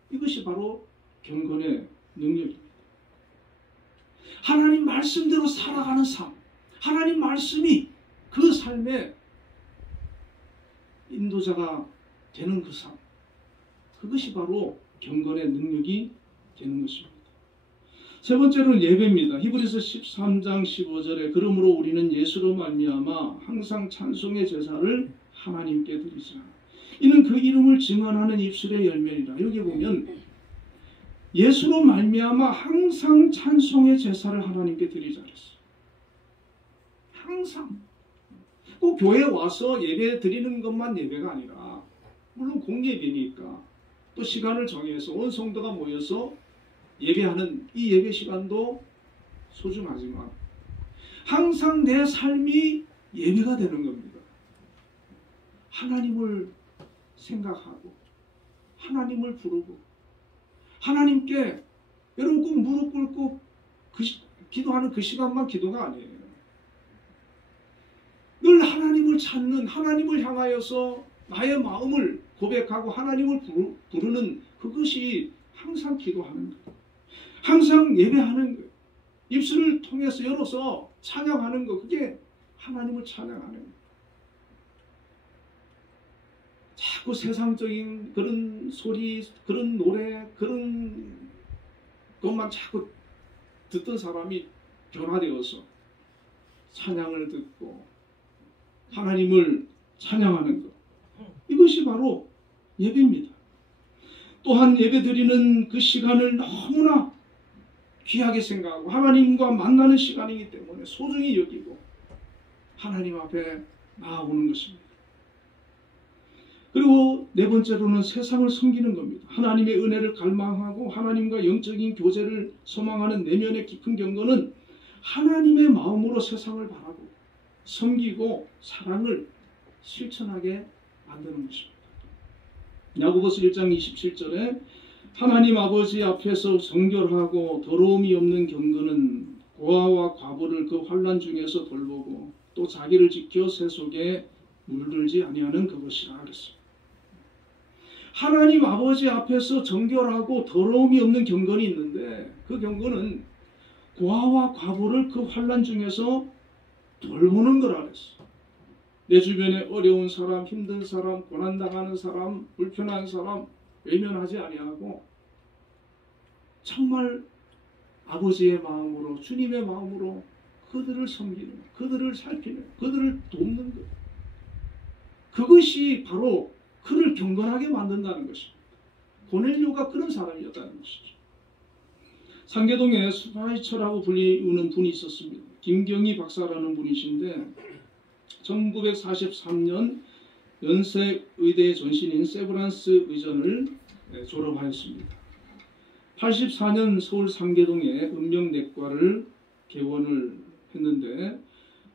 이것이 바로 경건의 능력입니다. 하나님 말씀대로 살아가는 삶, 하나님 말씀이 그 삶의 인도자가 되는 그 삶, 그것이 바로 경건의 능력이 되는 것입니다. 세 번째로는 예배입니다. 히브리서 13장 15절에 그러므로 우리는 예수로 말미암아 항상 찬송의 제사를 하나님께 드리자. 이는 그 이름을 증언하는 입술의 열매이라. 여기 보면 예수로 말미암아 항상 찬송의 제사를 하나님께 드리자 그랬어요. 항상. 꼭 교회에 와서 예배 드리는 것만 예배가 아니라 물론 공예배니까 또 시간을 정해서 온 성도가 모여서 예배하는 이 예배 시간도 소중하지만 항상 내 삶이 예배가 되는 겁니다. 하나님을 생각하고 하나님을 부르고 하나님께 여러분 꼭 무릎 꿇고 기도하는 그 시간만 기도가 아니에요. 늘 하나님을 찾는, 하나님을 향하여서 나의 마음을 고백하고 하나님을 부르는 그것이 항상 기도하는 거예요. 항상 예배하는 거예요. 입술을 통해서 열어서 찬양하는 거, 그게 하나님을 찬양하는 거예요. 자꾸 세상적인 그런 소리, 그런 노래, 그런 것만 자꾸 듣던 사람이 변화되어서 찬양을 듣고 하나님을 찬양하는 것, 이것이 바로 예배입니다. 또한 예배드리는 그 시간을 너무나 귀하게 생각하고 하나님과 만나는 시간이기 때문에 소중히 여기고 하나님 앞에 나아오는 것입니다. 그리고 네 번째로는 세상을 섬기는 겁니다. 하나님의 은혜를 갈망하고 하나님과 영적인 교제를 소망하는 내면의 깊은 경건은 하나님의 마음으로 세상을 바라고 섬기고 사랑을 실천하게 만드는 것입니다. 야고보서 1장 27절에 하나님 아버지 앞에서 정결하고 더러움이 없는 경건은 고아와 과부를 그 환난 중에서 돌보고 또 자기를 지켜 새 속에 물들지 아니하는 그것이라 그랬어요. 하나님 아버지 앞에서 정결하고 더러움이 없는 경건이 있는데 그 경건은 고아와 과부를 그 환난 중에서 돌보는 거라 그랬어. 내 주변에 어려운 사람, 힘든 사람, 고난당하는 사람, 불편한 사람 외면하지 아니하고 정말 아버지의 마음으로, 주님의 마음으로 그들을 섬기는, 그들을 살피는, 그들을 돕는 것, 그것이 바로 그를 경건하게 만든다는 것입니다. 고넬료가 그런 사람이었다는 것이죠. 상계동에 수바이처라고 불리우는 분이 있었습니다. 김경희 박사라는 분이신데 1943년 연세의대 전신인 세브란스 의전을 졸업하였습니다. 84년 서울 상계동에 음명내과를 개원을 했는데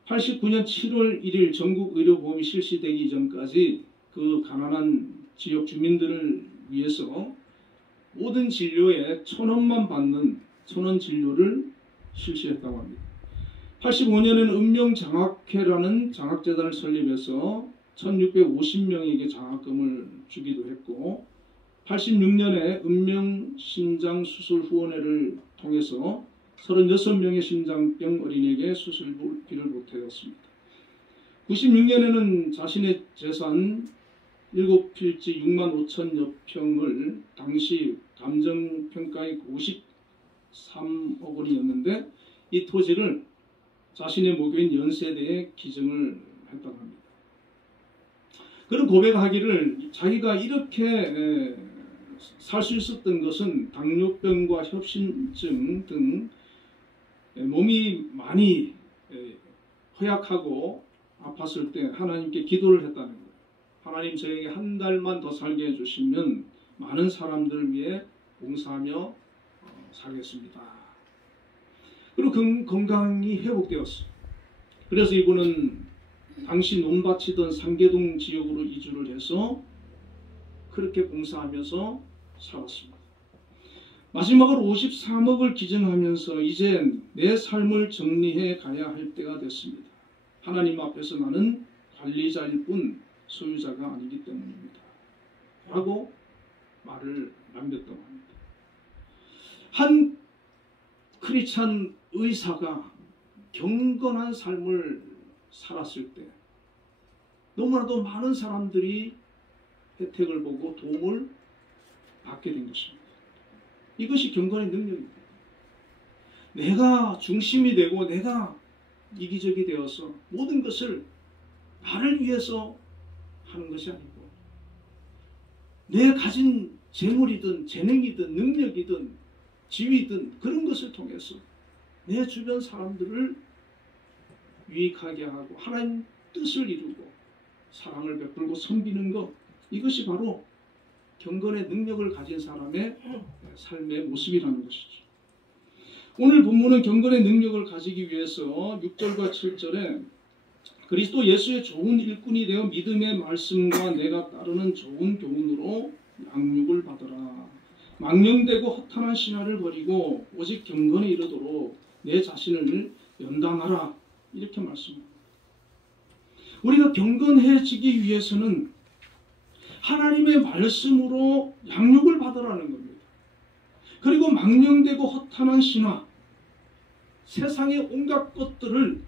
89년 7월 1일 전국 의료보험이 실시되기 이전까지 그 가난한 지역 주민들을 위해서 모든 진료에 1,000원만 받는 1,000원 진료를 실시했다고 합니다. 85년에는 음명장학회라는 장학재단을 설립해서 1650명에게 장학금을 주기도 했고 86년에 음명심장수술 후원회를 통해서 36명의 심장병 어린이에게 수술비를 보태었습니다. 96년에는 자신의 재산 7필지 6만 5천여 평을 당시 감정평가액 53억 원이었는데 이 토지를 자신의 모교인 연세대에 기증을 했다고 합니다. 그런 고백하기를 자기가 이렇게 살 수 있었던 것은 당뇨병과 협심증 등 몸이 많이 허약하고 아팠을 때 하나님께 기도를 했다는 거예요. 하나님 저에게 한 달만 더 살게 해주시면 많은 사람들 위해 봉사하며 살겠습니다. 그리고 건강이 회복되었어요. 그래서 이분은 당시 논밭이던 상계동 지역으로 이주를 해서 그렇게 봉사하면서 살았습니다. 마지막으로 53억을 기증하면서 이제 내 삶을 정리해 가야 할 때가 됐습니다. 하나님 앞에서 나는 관리자일 뿐 소유자가 아니기 때문입니다. 라고 말을 남겼다고 합니다. 한 크리스찬 의사가 경건한 삶을 살았을 때 너무나도 많은 사람들이 혜택을 보고 도움을 받게 된 것입니다. 이것이 경건의 능력입니다. 내가 중심이 되고 내가 이기적이 되어서 모든 것을 나를 위해서 하는 것이 아니고 내 가진 재물이든 재능이든 능력이든 지위든 그런 것을 통해서 내 주변 사람들을 유익하게 하고 하나님 뜻을 이루고 사랑을 베풀고 섬기는 것, 이것이 바로 경건의 능력을 가진 사람의 삶의 모습이라는 것이죠. 오늘 본문은 경건의 능력을 가지기 위해서 6절과 7절에 그리스도 예수의 좋은 일꾼이 되어 믿음의 말씀과 내가 따르는 좋은 교훈으로 양육을 받으라. 망령되고 허탄한 신화를 버리고 오직 경건에 이르도록 내 자신을 연단하라. 이렇게 말씀합니다. 우리가 경건해지기 위해서는 하나님의 말씀으로 양육을 받으라는 겁니다. 그리고 망령되고 허탄한 신화, 세상의 온갖 것들을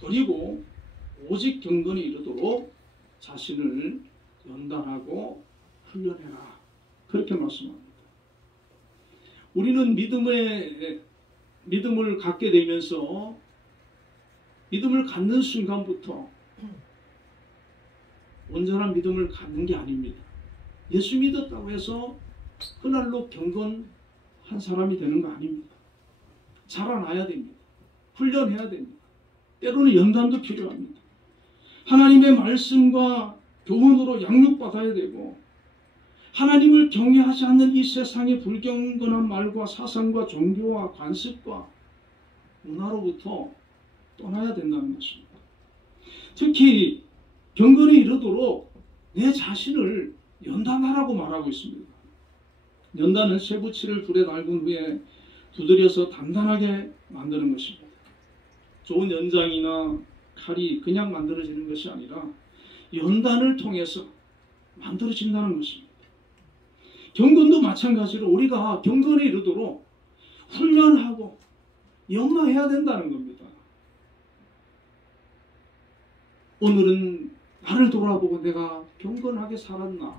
버리고 오직 경건에 이르도록 자신을 연단하고 훈련해라. 그렇게 말씀합니다. 우리는 믿음을 갖게 되면서 믿음을 갖는 순간부터 온전한 믿음을 갖는 게 아닙니다. 예수 믿었다고 해서 그날로 경건한 사람이 되는 거 아닙니다. 자라나야 됩니다. 훈련해야 됩니다. 때로는 연단도 필요합니다. 하나님의 말씀과 교훈으로 양육받아야 되고 하나님을 경외하지 않는 이 세상의 불경건한 말과 사상과 종교와 관습과 문화로부터 떠나야 된다는 것입니다. 특히 경건에 이르도록 내 자신을 연단하라고 말하고 있습니다. 연단은 쇠붙이를 불에 달군 후에 두드려서 단단하게 만드는 것입니다. 좋은 연장이나 칼이 그냥 만들어지는 것이 아니라 연단을 통해서 만들어진다는 것입니다. 경건도 마찬가지로 우리가 경건에 이르도록 훈련하고 연마해야 된다는 겁니다. 오늘은 나를 돌아보고 내가 경건하게 살았나?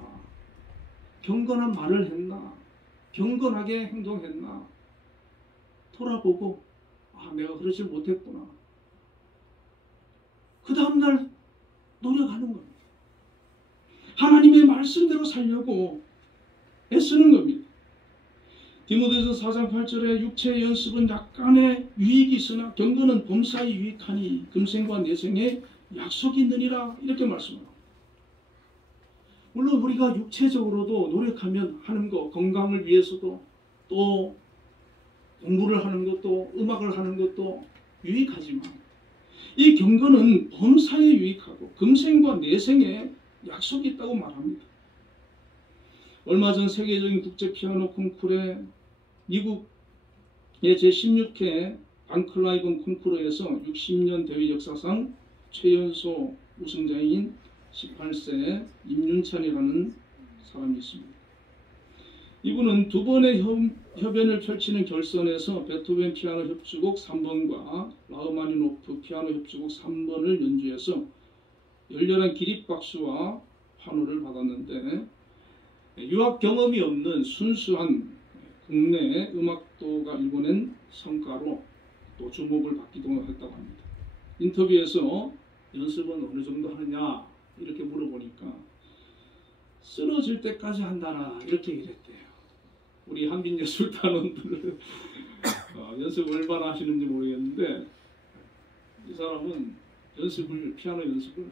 경건한 말을 했나? 경건하게 행동했나? 돌아보고 내가 그러지 못했구나. 그 다음날 노력하는 겁니다. 하나님의 말씀대로 살려고 애쓰는 겁니다. 디모데서 4장 8절에 육체의 연습은 약간의 유익이 있으나 경건은 범사에 유익하니 금생과 내생에 약속이 있느니라 이렇게 말씀합니다. 물론 우리가 육체적으로도 노력하면 하는 것, 건강을 위해서도 또 공부를 하는 것도 음악을 하는 것도 유익하지만 이 경건은 범사에 유익하고 금생과 내생에 약속이 있다고 말합니다. 얼마 전 세계적인 국제 피아노 콩쿠르에 미국의 제16회 방클라이븐 콩쿠르에서 60년 대회 역사상 최연소 우승자인 18세 임윤찬이라는 사람이 있습니다. 이분은 두 번의 협연을 펼치는 결선에서 베토벤 피아노 협주곡 3번과 라흐마니노프 피아노 협주곡 3번을 연주해서 열렬한 기립박수와 환호를 받았는데 유학 경험이 없는 순수한 국내 음악도가 일궈낸 성과로 또 주목을 받기도 했다고 합니다. 인터뷰에서 연습은 어느 정도 하느냐 이렇게 물어보니까 쓰러질 때까지 한다나 이렇게 얘기했대요. 우리 한빈예술단원들은 연습 얼마나 하시는지 모르겠는데 이 사람은 피아노 연습을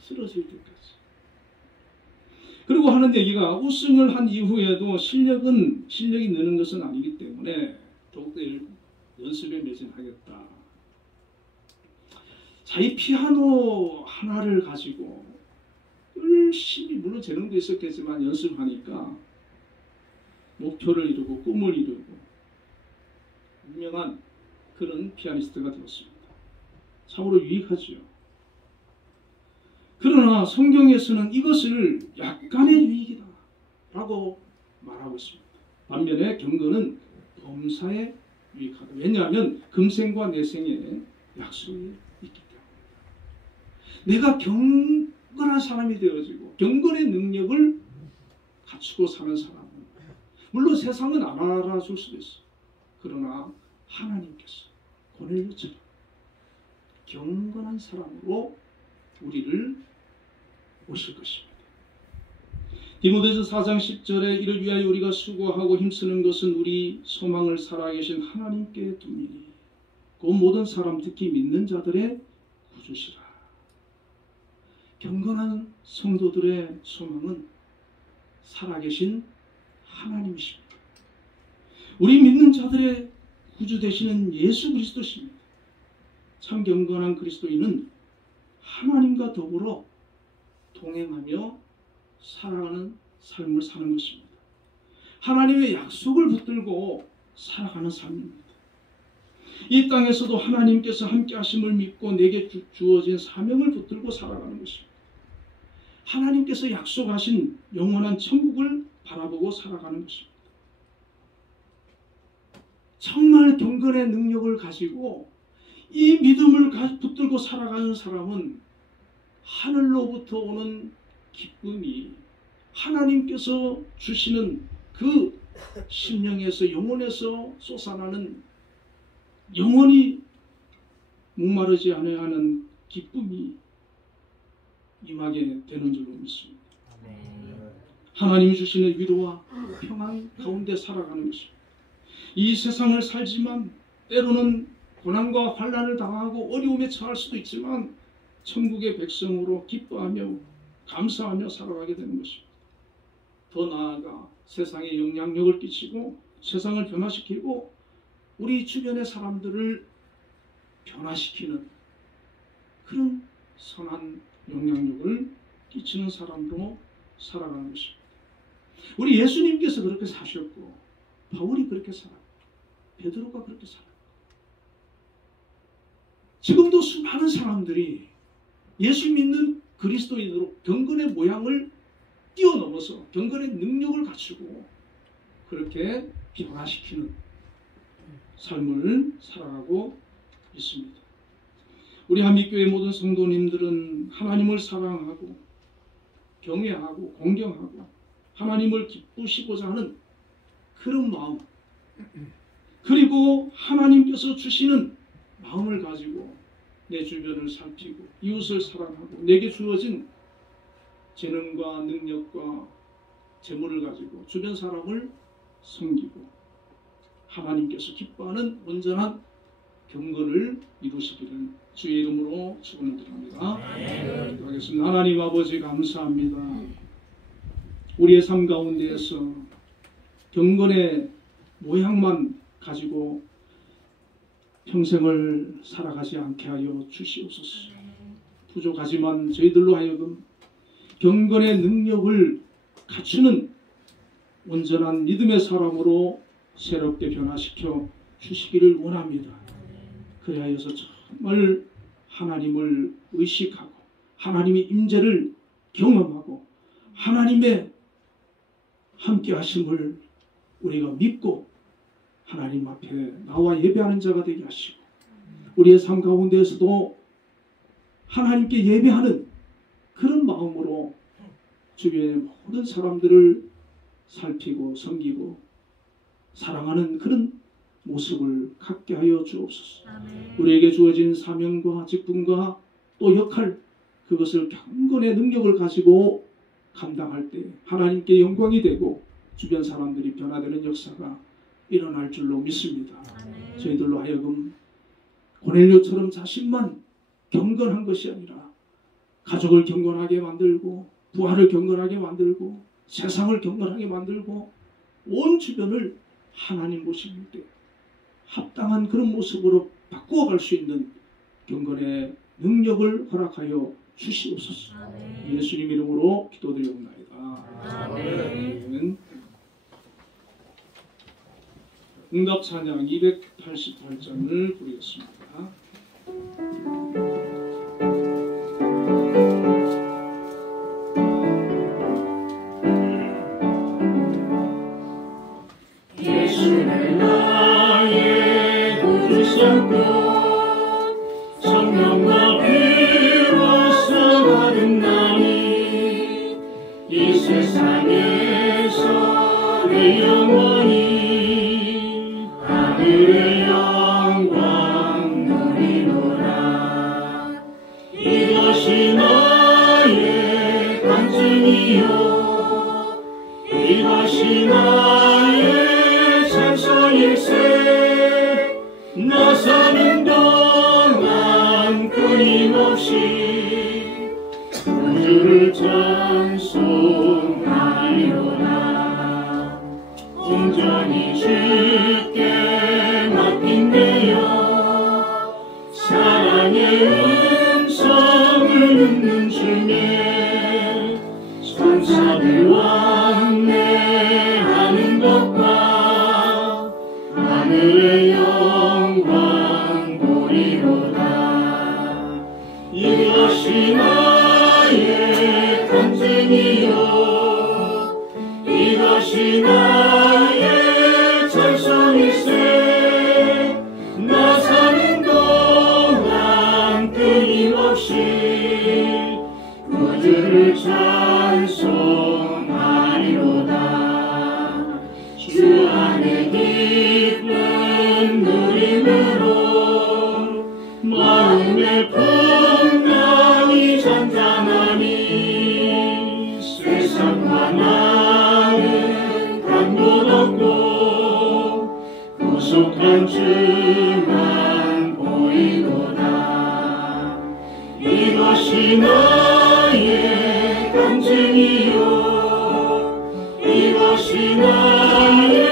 쓰러질 때까지. 그리고 하는 얘기가 우승을 한 이후에도 실력이 느는 것은 아니기 때문에 더욱더 연습에 매진하겠다. 자기 피아노 하나를 가지고 열심히 물론 재능도 있었겠지만 연습하니까 목표를 이루고 꿈을 이루고 유명한 그런 피아니스트가 되었습니다. 참으로 유익하지요. 그러나 성경에서는 이것을 약간의 유익이다 라고 말하고 있습니다. 반면에 경건은 범사에 유익하다. 왜냐하면 금생과 내생에 약속이 있기 때문에 내가 경건한 사람이 되어지고 경건의 능력을 갖추고 사는 사람은 물론 세상은 안 알아줄 수도 있어. 그러나 하나님께서 고넬료처럼 경건한 사람으로 우리를 오실 것입니다. 디모데서 4장 10절에 이를 위하여 우리가 수고하고 힘쓰는 것은 우리 소망을 살아계신 하나님께 둡니니 곧 모든 사람 특히 믿는 자들의 구주시라. 경건한 성도들의 소망은 살아계신 하나님이십니다. 우리 믿는 자들의 구주 되시는 예수 그리스도십니다. 참 경건한 그리스도인은 하나님과 더불어 동행하며 살아가는 삶을 사는 것입니다. 하나님의 약속을 붙들고 살아가는 삶입니다. 이 땅에서도 하나님께서 함께 하심을 믿고 내게 주어진 사명을 붙들고 살아가는 것입니다. 하나님께서 약속하신 영원한 천국을 바라보고 살아가는 것입니다. 정말 경건의 능력을 가지고 이 믿음을 붙들고 살아가는 사람은 하늘로부터 오는 기쁨이 하나님께서 주시는 그 심령에서 영혼에서 솟아나는 영원히 목마르지 않아야 하는 기쁨이 임하게 되는 줄로 믿습니다. 하나님이 주시는 위로와 평안 가운데 살아가는 것입니다. 이 세상을 살지만 때로는 고난과 환난을 당하고 어려움에 처할 수도 있지만 천국의 백성으로 기뻐하며 감사하며 살아가게 되는 것입니다. 더 나아가 세상에 영향력을 끼치고 세상을 변화시키고 우리 주변의 사람들을 변화시키는 그런 선한 영향력을 끼치는 사람으로 살아가는 것입니다. 우리 예수님께서 그렇게 사셨고 바울이 그렇게 살았고 베드로가 그렇게 살았고 지금도 수많은 사람들이 예수 믿는 그리스도인으로 경건의 모양을 뛰어넘어서 경건의 능력을 갖추고 그렇게 변화시키는 삶을 살아가고 있습니다. 우리 한빛교회 모든 성도님들은 하나님을 사랑하고 경외하고 공경하고 하나님을 기쁘시고자 하는 그런 마음 그리고 하나님께서 주시는 마음을 가지고 내 주변을 살피고 이웃을 사랑하고 내게 주어진 재능과 능력과 재물을 가지고 주변 사람을 섬기고 하나님께서 기뻐하는 온전한 경건을 이루시기를 주의 이름으로 축원을 드립니다. 기도하겠습니다. 하나님 아버지 감사합니다. 우리의 삶 가운데에서 경건의 모양만 가지고 평생을 살아가지 않게 하여 주시옵소서. 부족하지만 저희들로 하여금 경건의 능력을 갖추는 온전한 믿음의 사람으로 새롭게 변화시켜 주시기를 원합니다. 그리하여서 정말 하나님을 의식하고 하나님의 임재를 경험하고 하나님의 함께 하심을 우리가 믿고 하나님 앞에 나와 예배하는 자가 되게 하시고 우리의 삶 가운데에서도 하나님께 예배하는 그런 마음으로 주변의 모든 사람들을 살피고 섬기고 사랑하는 그런 모습을 갖게 하여 주옵소서. 우리에게 주어진 사명과 직분과 또 역할 그것을 경건의 능력을 가지고 감당할 때 하나님께 영광이 되고 주변 사람들이 변화되는 역사가 일어날 줄로 믿습니다. 저희들로 하여금 고넬료처럼 자신만 경건한 것이 아니라 가족을 경건하게 만들고 부하를 경건하게 만들고 세상을 경건하게 만들고 온 주변을 하나님 보실 때 합당한 그런 모습으로 바꾸어갈 수 있는 경건의 능력을 허락하여 주시옵소서. 예수님 이름으로 기도드리옵나이다. 아멘. 응답 찬양 288장을 부르겠습니다. 예수는 나의 구주셨고 성령과 비로소 거듭나니 이 세상에서 내 영원히 하늘의 영광 누리노라. 이것이 나의 간증이요 이것이 나의 찬송일세. 나 사는 동안 끊임없이 우주를 찬송하리로다. 온전히 주께 맡긴대요. 사랑의 음성을 듣는 중에 천사들 왕래하는 것과 하늘의 영광 이것이 나의 간증이요 이것이 나의 찬송일세 나 사는 동안 끊임없이 구주를 찬송하리로다 주 안에 기쁜 누림으로 마음의 풍랑이 잔잔하니 세상과 나는 간곳 없고 구속한 주만 보이도다 이것이 나의 간증이요 이것이 나의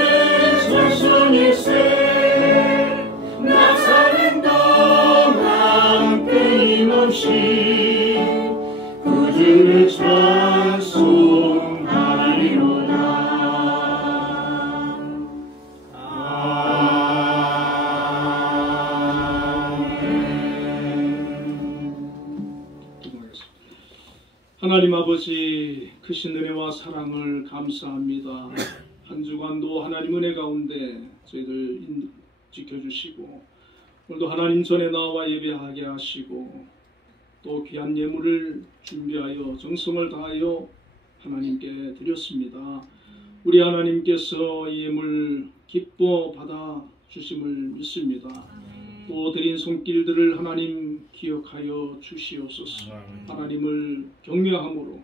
찬송일세 나 사는 동안 끊임없이 구주를 찬송하리로다 하나님 아버지 크신 은혜와 사랑을 감사합니다. 한 주간도 하나님 은혜 가운데 저희들 지켜주시고 오늘도 하나님 전에 나와 예배하게 하시고 또 귀한 예물을 준비하여 정성을 다하여 하나님께 드렸습니다. 우리 하나님께서 이 예물 기뻐 받아 주심을 믿습니다. 또 드린 손길들을 하나님 기억하여 주시옵소서. 하나님을 경외함으로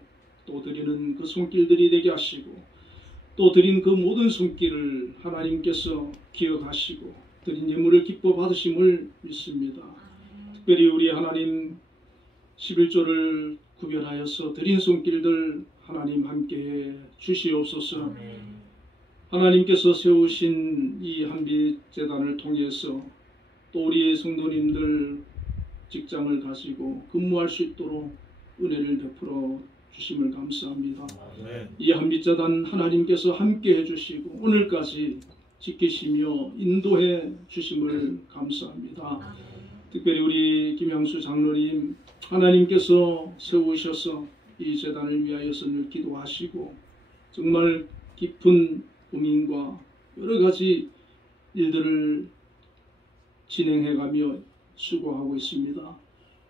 또 드리는 그 손길들이 되게 하시고 또 드린 그 모든 손길을 하나님께서 기억하시고 드린 예물을 기뻐 받으심을 믿습니다. 특별히 우리 하나님 11조를 구별하여서 드린 손길들 하나님 함께해 주시옵소서. 하나님께서 세우신 이 한빛재단을 통해서 또 우리 성도님들 직장을 가지고 근무할 수 있도록 은혜를 베풀어 주심을 감사합니다. 이 한빛재단 하나님께서 함께 해주시고 오늘까지 지키시며 인도해 주심을 감사합니다. 특별히 우리 김향수 장로님 하나님께서 세우셔서 이 재단을 위하여서 늘 기도하시고 정말 깊은 고민과 여러 가지 일들을 진행해가며 수고하고 있습니다.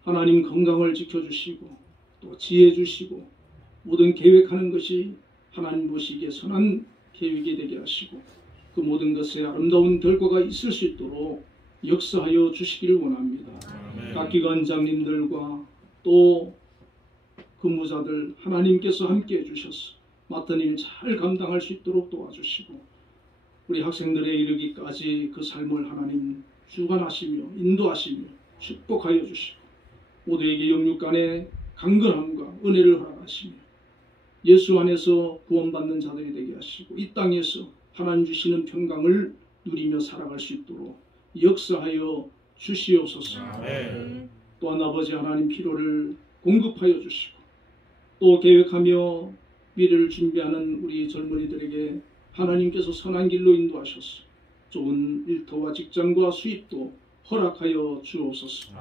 하나님 건강을 지켜주시고 또 지혜 주시고 모든 계획하는 것이 하나님 보시기에 선한 계획이 되게 하시고 그 모든 것에 아름다운 결과가 있을 수 있도록 역사하여 주시기를 원합니다. 각 기관장님들과 또 근무자들 하나님께서 함께 해주셔서 맡은 일 잘 감당할 수 있도록 도와주시고 우리 학생들의 이르기까지 그 삶을 하나님 주관하시며 인도하시며 축복하여 주시고 모두에게 영육간의 강건함과 은혜를 허락하시며 예수 안에서 구원받는 자들이 되게 하시고 이 땅에서 하나님 주시는 평강을 누리며 살아갈 수 있도록 역사하여 주시옵소서. 또한 아버지 하나님 필요를 공급하여 주시고 또 계획하며 미래를 준비하는 우리 젊은이들에게 하나님께서 선한 길로 인도하셔서 좋은 일터와 직장과 수입도 허락하여 주옵소서.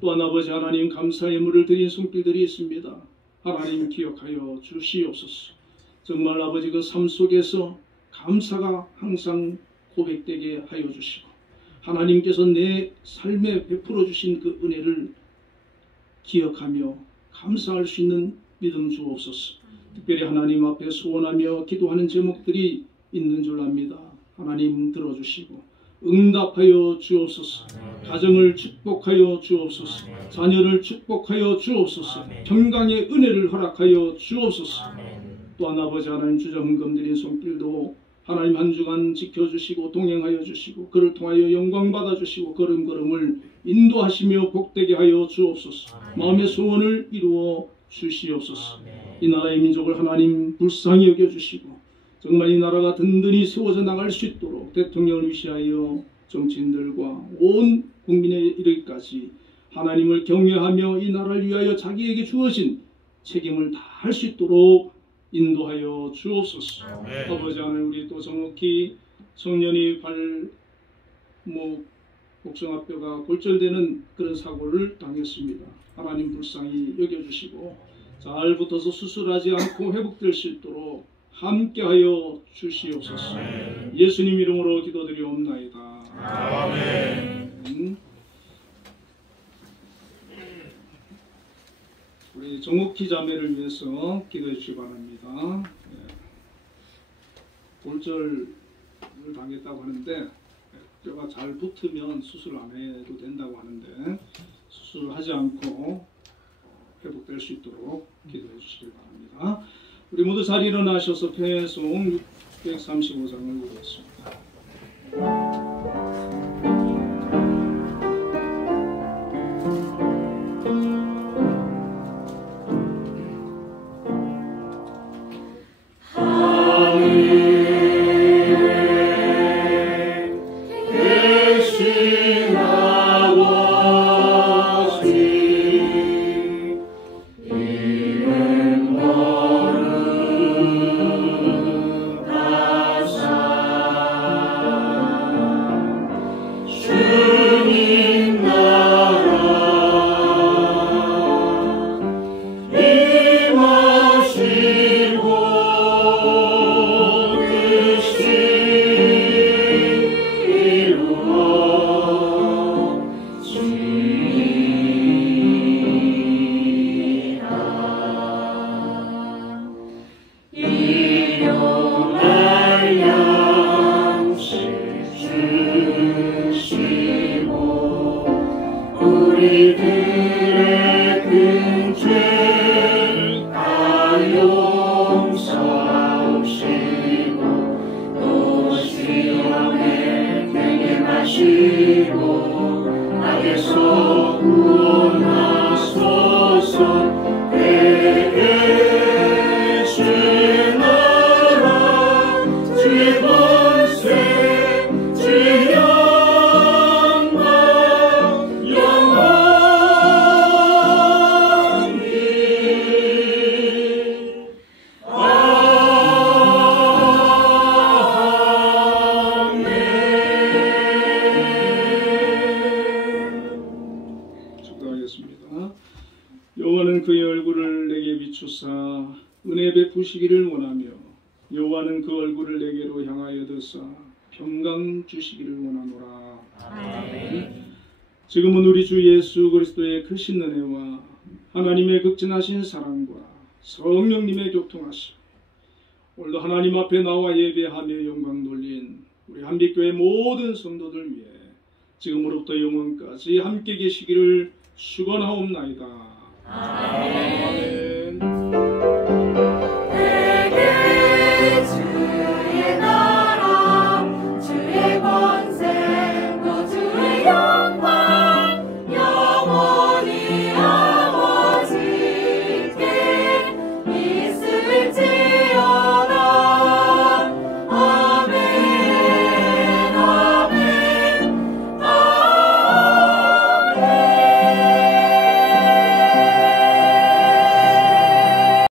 또한 아버지 하나님 감사의 예물을 드린 손길들이 있습니다. 하나님 기억하여 주시옵소서. 정말 아버지 그 삶 속에서 감사가 항상 고백되게 하여 주시고 하나님께서 내 삶에 베풀어 주신 그 은혜를 기억하며 감사할 수 있는 믿음 주옵소서. 특별히 하나님 앞에 소원하며 기도하는 제목들이 있는 줄 압니다. 하나님 들어주시고 응답하여 주옵소서. 가정을 축복하여 주옵소서. 자녀를 축복하여 주옵소서. 평강의 은혜를 허락하여 주옵소서. 또한 아버지 하나님 주저금금 드린 손길도 하나님 한 주간 지켜주시고 동행하여 주시고 그를 통하여 영광 받아주시고 걸음걸음을 인도하시며 복되게 하여 주옵소서. 마음의 소원을 이루어 주시옵소서. 이 나라의 민족을 하나님 불쌍히 여겨주시고 정말 이 나라가 든든히 세워져 나갈 수 있도록 대통령을 위시하여 정치인들과 온 국민에 이르기까지 하나님을 경외하며 이 나라를 위하여 자기에게 주어진 책임을 다할 수 있도록 인도하여 주옵소서. 아버지 하나님 우리 또 정확히 청년이 발목 복숭아뼈가 골절되는 그런 사고를 당했습니다. 하나님 불쌍히 여겨주시고 잘 붙어서 수술하지 않고 회복될 수 있도록 함께하여 주시옵소서. 예수님 이름으로 기도드리옵나이다. 아멘. 우리 정옥희 자매를 위해서 기도해 주시기 바랍니다. 골절을 당했다고 하는데 뼈가 잘 붙으면 수술 안 해도 된다고 하는데 수술하지 않고 회복될 수 있도록 기도해 주시기 바랍니다. 우리 모두 잘 일어나셔서 폐송 635장을 보겠습니다. 여호와는 그의 얼굴을 내게 비추사 은혜 베푸시기를 원하며 여호와는 그 얼굴을 내게로 향하여 드사 평강 주시기를 원하노라. 아멘. 지금은 우리 주 예수 그리스도의 크신 은혜와 하나님의 극진하신 사랑과 성령님의 교통하심 오늘도 하나님 앞에 나와 예배하며 영광 돌린 우리 한빛교회 모든 성도들 위해 지금으로부터 영원까지 함께 계시기를 축원하옵나이다. 아멘.